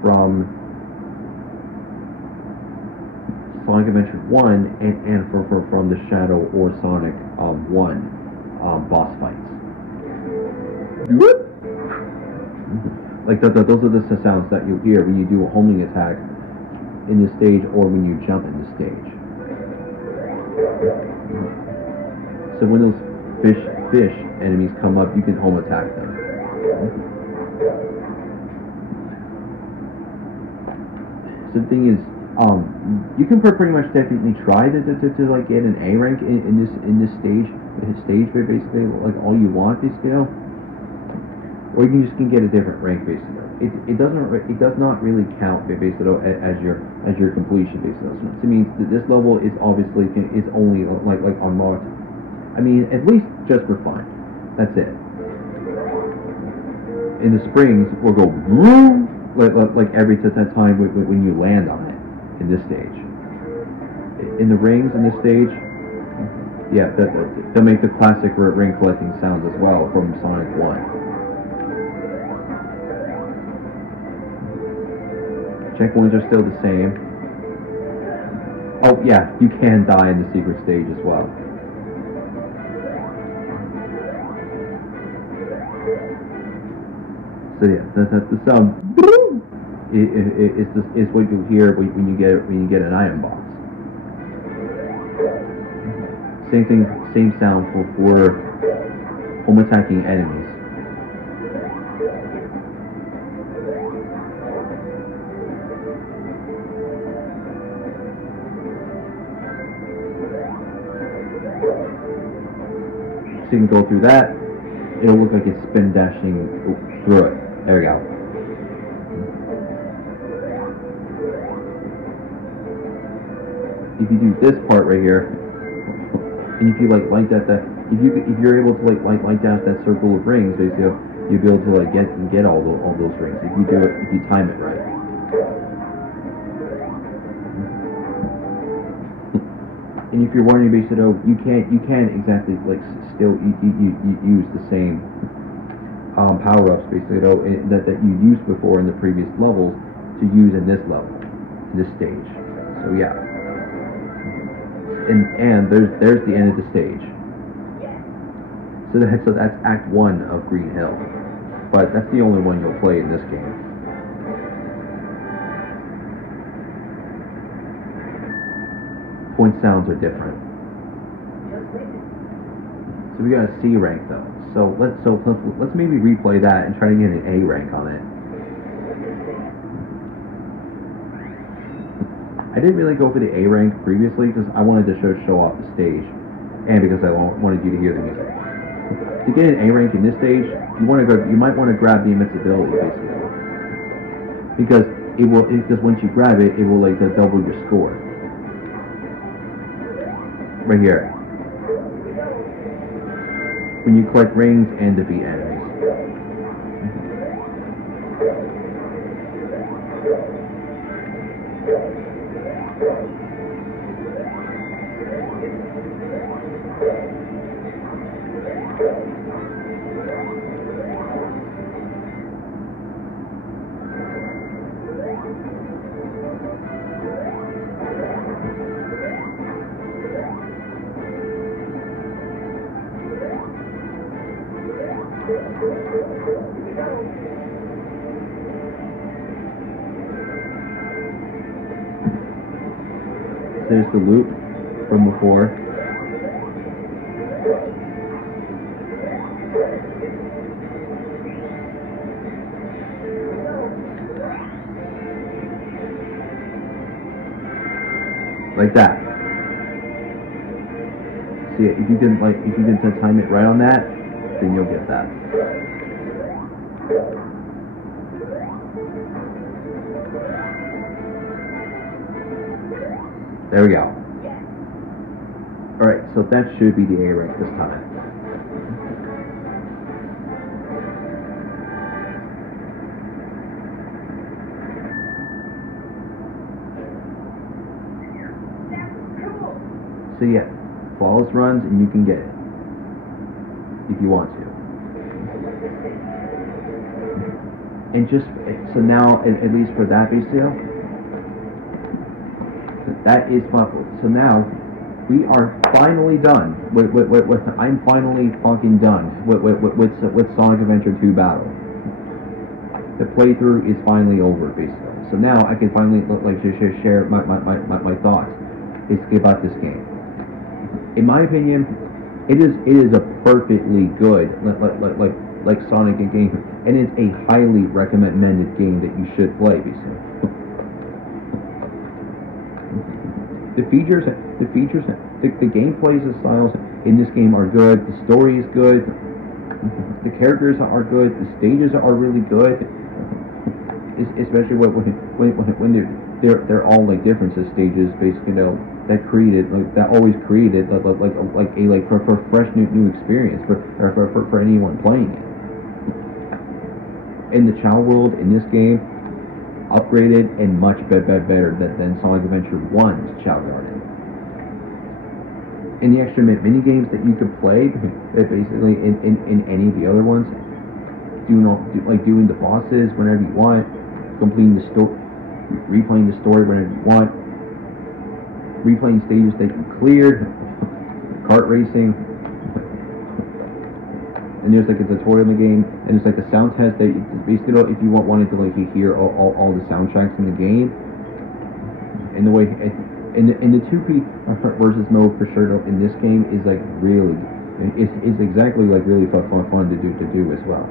from Sonic Adventure 1 and from the Shadow or Sonic 1 boss fights. Those are the sounds that you'll hear when you do a homing attack in the stage or when you jump in the stage. So when those fish enemies come up, you can home attack them. So the thing is, you can pretty much definitely try to get an A rank in this stage, basically all you want, or you just can get a different rank, basically. It does not really count, basically, as your completion, basically. So it means that this level is obviously only unlocked. I mean, at least just for fun. That's it. In the springs, we'll go every time when you land on it in this stage. In the rings in this stage, yeah, they'll make the classic ring collecting sounds as well from Sonic 1. Checkpoints are still the same. Oh yeah, you can die in the secret stage as well. So yeah, the sound is what you hear when you get an item box. Same sound for home attacking enemies. So you can go through that. It'll look like it's spin dashing through it. There we go. If you do this part right here, and if you like that, if you're able to like dash that circle of rings, basically you'll be able to get all those rings if you time it right. And if you're wondering, basically, you can't exactly still use the same power-ups, basically, that you used before in the previous levels to use in this level, in this stage. So yeah, and there's the end of the stage. So that's Act 1 of Green Hill, but that's the only one you'll play in this game. Point sounds are different. So we got a C rank though. So let's maybe replay that and try to get an A rank on it. I didn't really go for the A rank previously because I wanted to show off the stage, and because I wanted you to hear the music. To get an A rank in this stage, you might want to grab the invincibility basically, because once you grab it, it will like double your score. Right here. When you collect rings and defeat enemies. There's the loop from before. Like that. See, if you can time it right on that, then you'll get that. There we go. Alright, so that should be the A rank this time. So yeah, flawless runs and you can get it. If you want to. And just, so now, at least for that base sale, that is fun. So now, we are finally done. I'm finally fucking done with Sonic Adventure 2 Battle. The playthrough is finally over, basically. So now I can finally just share my thoughts about this game. In my opinion, it is a perfectly good like Sonic game, and it's a highly recommended game that you should play, basically. The gameplay styles in this game are good. The story is good. The characters are good. The stages are really good. Especially when they're all like different stages, basically, that always created a fresh new experience for anyone playing it. In the Chow world in this game, upgraded and much better than Sonic Adventure 1's Chow Garden. In the extra mini games that you could play, basically in any of the other ones, doing the bosses whenever you want, completing the story, replaying the story whenever you want, replaying stages that you cleared, kart racing. And there's like a tutorial in the game, and there's like a sound test that basically, if you wanted to hear all the soundtracks in the game, and the way in the 2P versus mode for sure in this game is like really, it's exactly like really fun to do as well.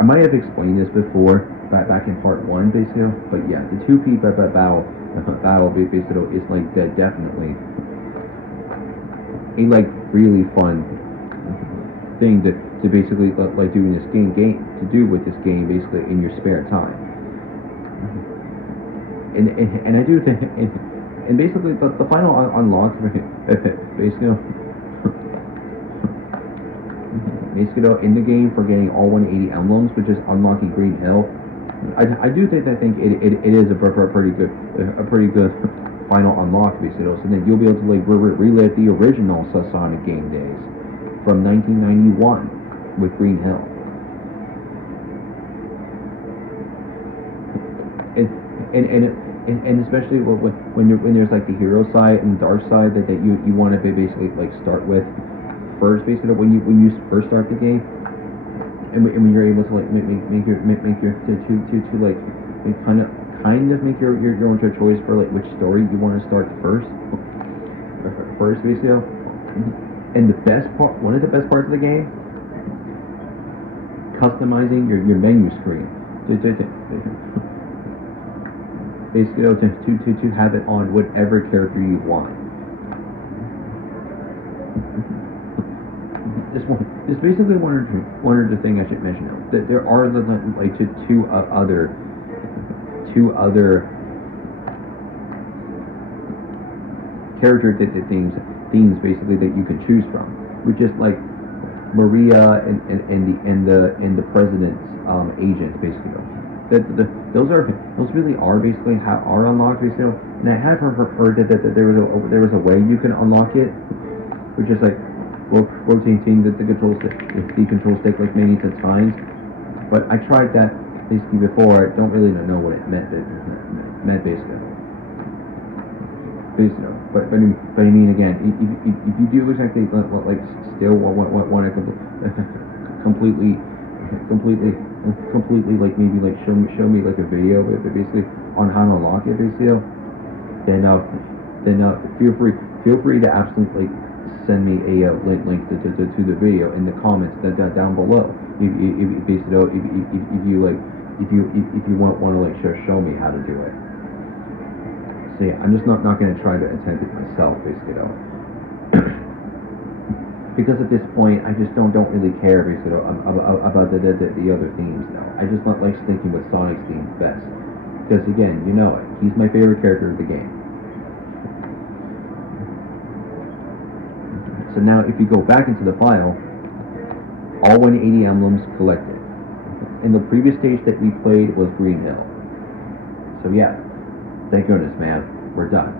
I might have explained this before back in part 1 basically, but yeah, the 2P battle basically is like definitely a like really fun thing to basically do in this game to do with this game basically in your spare time. And I do think, and basically the final unlock basically in the game for getting all 180 emblems, which is unlocking Green Hill. I think it is a pretty good final unlock basically. So then you'll be able to relive the original Sonic game days from 1991 with Green Hill. And especially when there's like the hero side and the dark side that you want to basically start with first, basically when you first start the game, and when you're able to make your kind of make your own choice for which story you want to start first basically. And the best part, one of the best parts of the game, customizing your menu screen. Basically, to have it on whatever character you want. Just basically one other thing I should mention now. That there are like two other character themes basically that you can choose from, which is like Maria and the president's agent basically. Those really are basically how are unlocked basically. And I have heard that there was a way you can unlock it, which is like rotating the control stick like many times. But I tried that basically before. I don't really know what it meant. Basically. But I mean again, if you do exactly like still want to completely like maybe like show me like a video but basically on how to unlock it basically, then feel free to absolutely send me a link to the video in the comments down below if you want to like show me how to do it. So yeah, I'm just not going to try to attempt it myself, basically, though. Because at this point, I just don't really care, basically, about the other themes now. I just not like sticking with Sonic's theme best. Because again, you know it. He's my favorite character of the game. So now, if you go back into the file, all 180 emblems collected. And the previous stage that we played was Green Hill. So yeah. Thank goodness, man. We're done.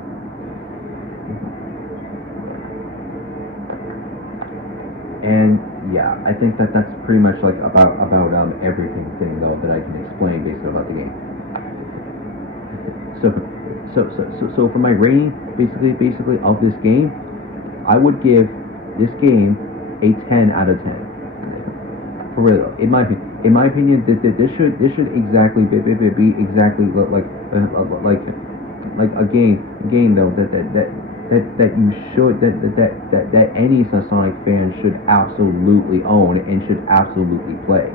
And yeah, I think that's pretty much like about everything though that I can explain basically about the game. So for my rating, basically of this game, I would give this game a 10 out of 10. For real, in my opinion, this should exactly be exactly like a game though that you should that any Sonic fan should absolutely own and should absolutely play.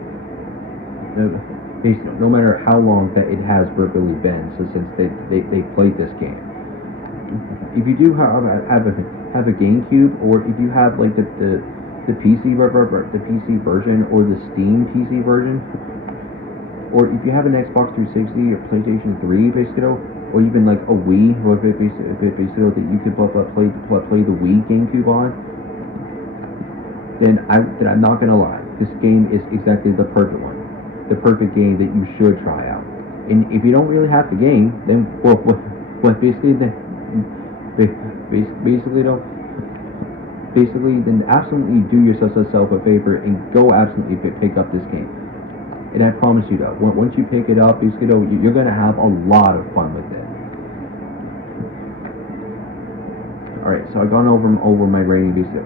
No matter how long that it has really been since they played this game. If you do have a GameCube, or if you have like the PC version or the Steam PC version, or if you have an Xbox 360 or PlayStation 3 basically, or even like a Wii, basically that you could play the Wii GameCube on, then I'm not gonna lie, this game is exactly the perfect one, the perfect game that you should try out. And if you don't really have the game, then basically then absolutely do yourself a favor and go absolutely pick up this game. And I promise you though, once you pick it up, basically though, you're gonna have a lot of fun with it. All right, so I've gone over my rating basically.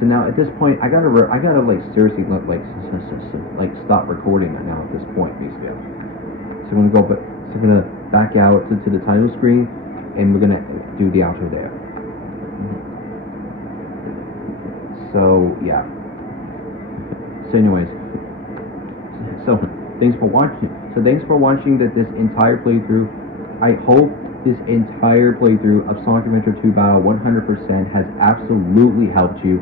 So now at this point, I gotta like seriously like stop recording now at this point basically. So I'm gonna back out to the title screen, and we're gonna do the outro there. So yeah. So anyways, so thanks for watching. This entire playthrough. I hope this entire playthrough of Sonic Adventure 2 Battle 100% has absolutely helped you.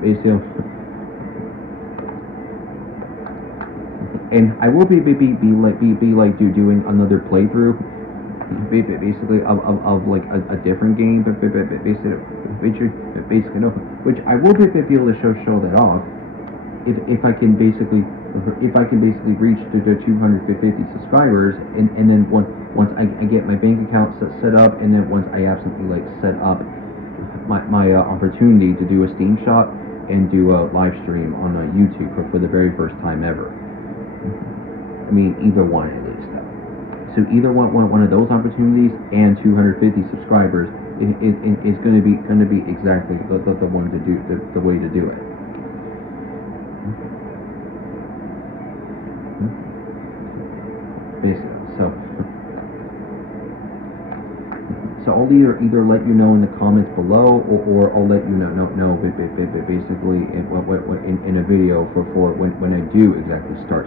Basically, and I will be doing another playthrough, basically of like a different game, but basically which I will be able to show that off if I can basically reach the 250 subscribers, and then once I get my bank account set up, and then once I absolutely like set up my opportunity to do a Steam shop and do a live stream on YouTube for the very first time ever. I mean, either one at least. So either one of those opportunities and 250 subscribers is going to be exactly the one to do the way to do it. Basically, So I'll either let you know in the comments below, or I'll let you know basically in a video for when I do exactly start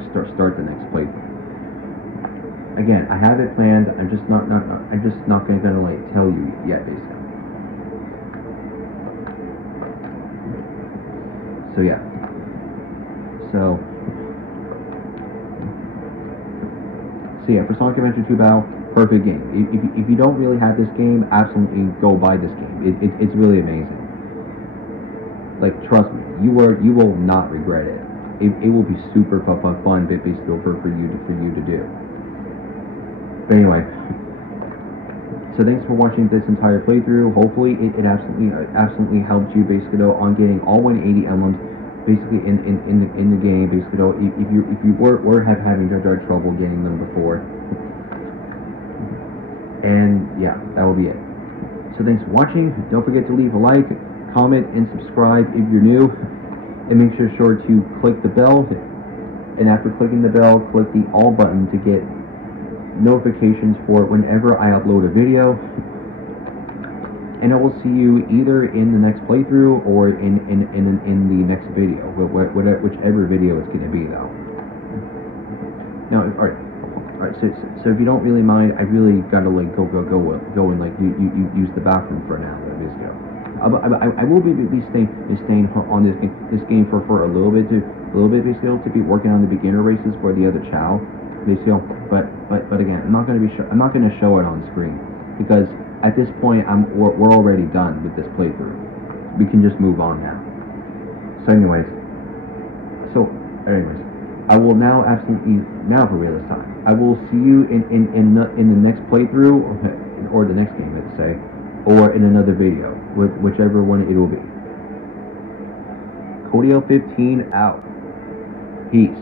the next playthrough. Again, I have it planned. I'm just not gonna like tell you yet, basically. So yeah. So yeah, for Sonic Adventure 2 Battle, perfect game. If you don't really have this game, absolutely go buy this game. It's really amazing. Like, trust me, you will not regret it. It will be super fun, basically for you to do. But anyway, so thanks for watching this entire playthrough. Hopefully, it absolutely helped you basically on getting all 180 emblems. Basically in the game, basically if you were having trouble getting them before. And yeah, that will be it. So thanks for watching. Don't forget to leave a like, comment, and subscribe if you're new. And make sure to click the bell. And after clicking the bell, click the all button to get notifications for whenever I upload a video. And I will see you either in the next playthrough or in the next video, whichever video it's going to be, though. Now, all right. So if you don't really mind, I really gotta like go and like use the bathroom for now. I will be staying on this game for a little bit basically to be working on the beginner races for the other Chow, basically. But again, I'm not gonna show it on screen because at this point we're already done with this playthrough. We can just move on now. So anyways, I will now for real this time. I will see you in the next playthrough, or the next game, let's say, or in another video, whichever one it will be. Codiel 15 out. Peace.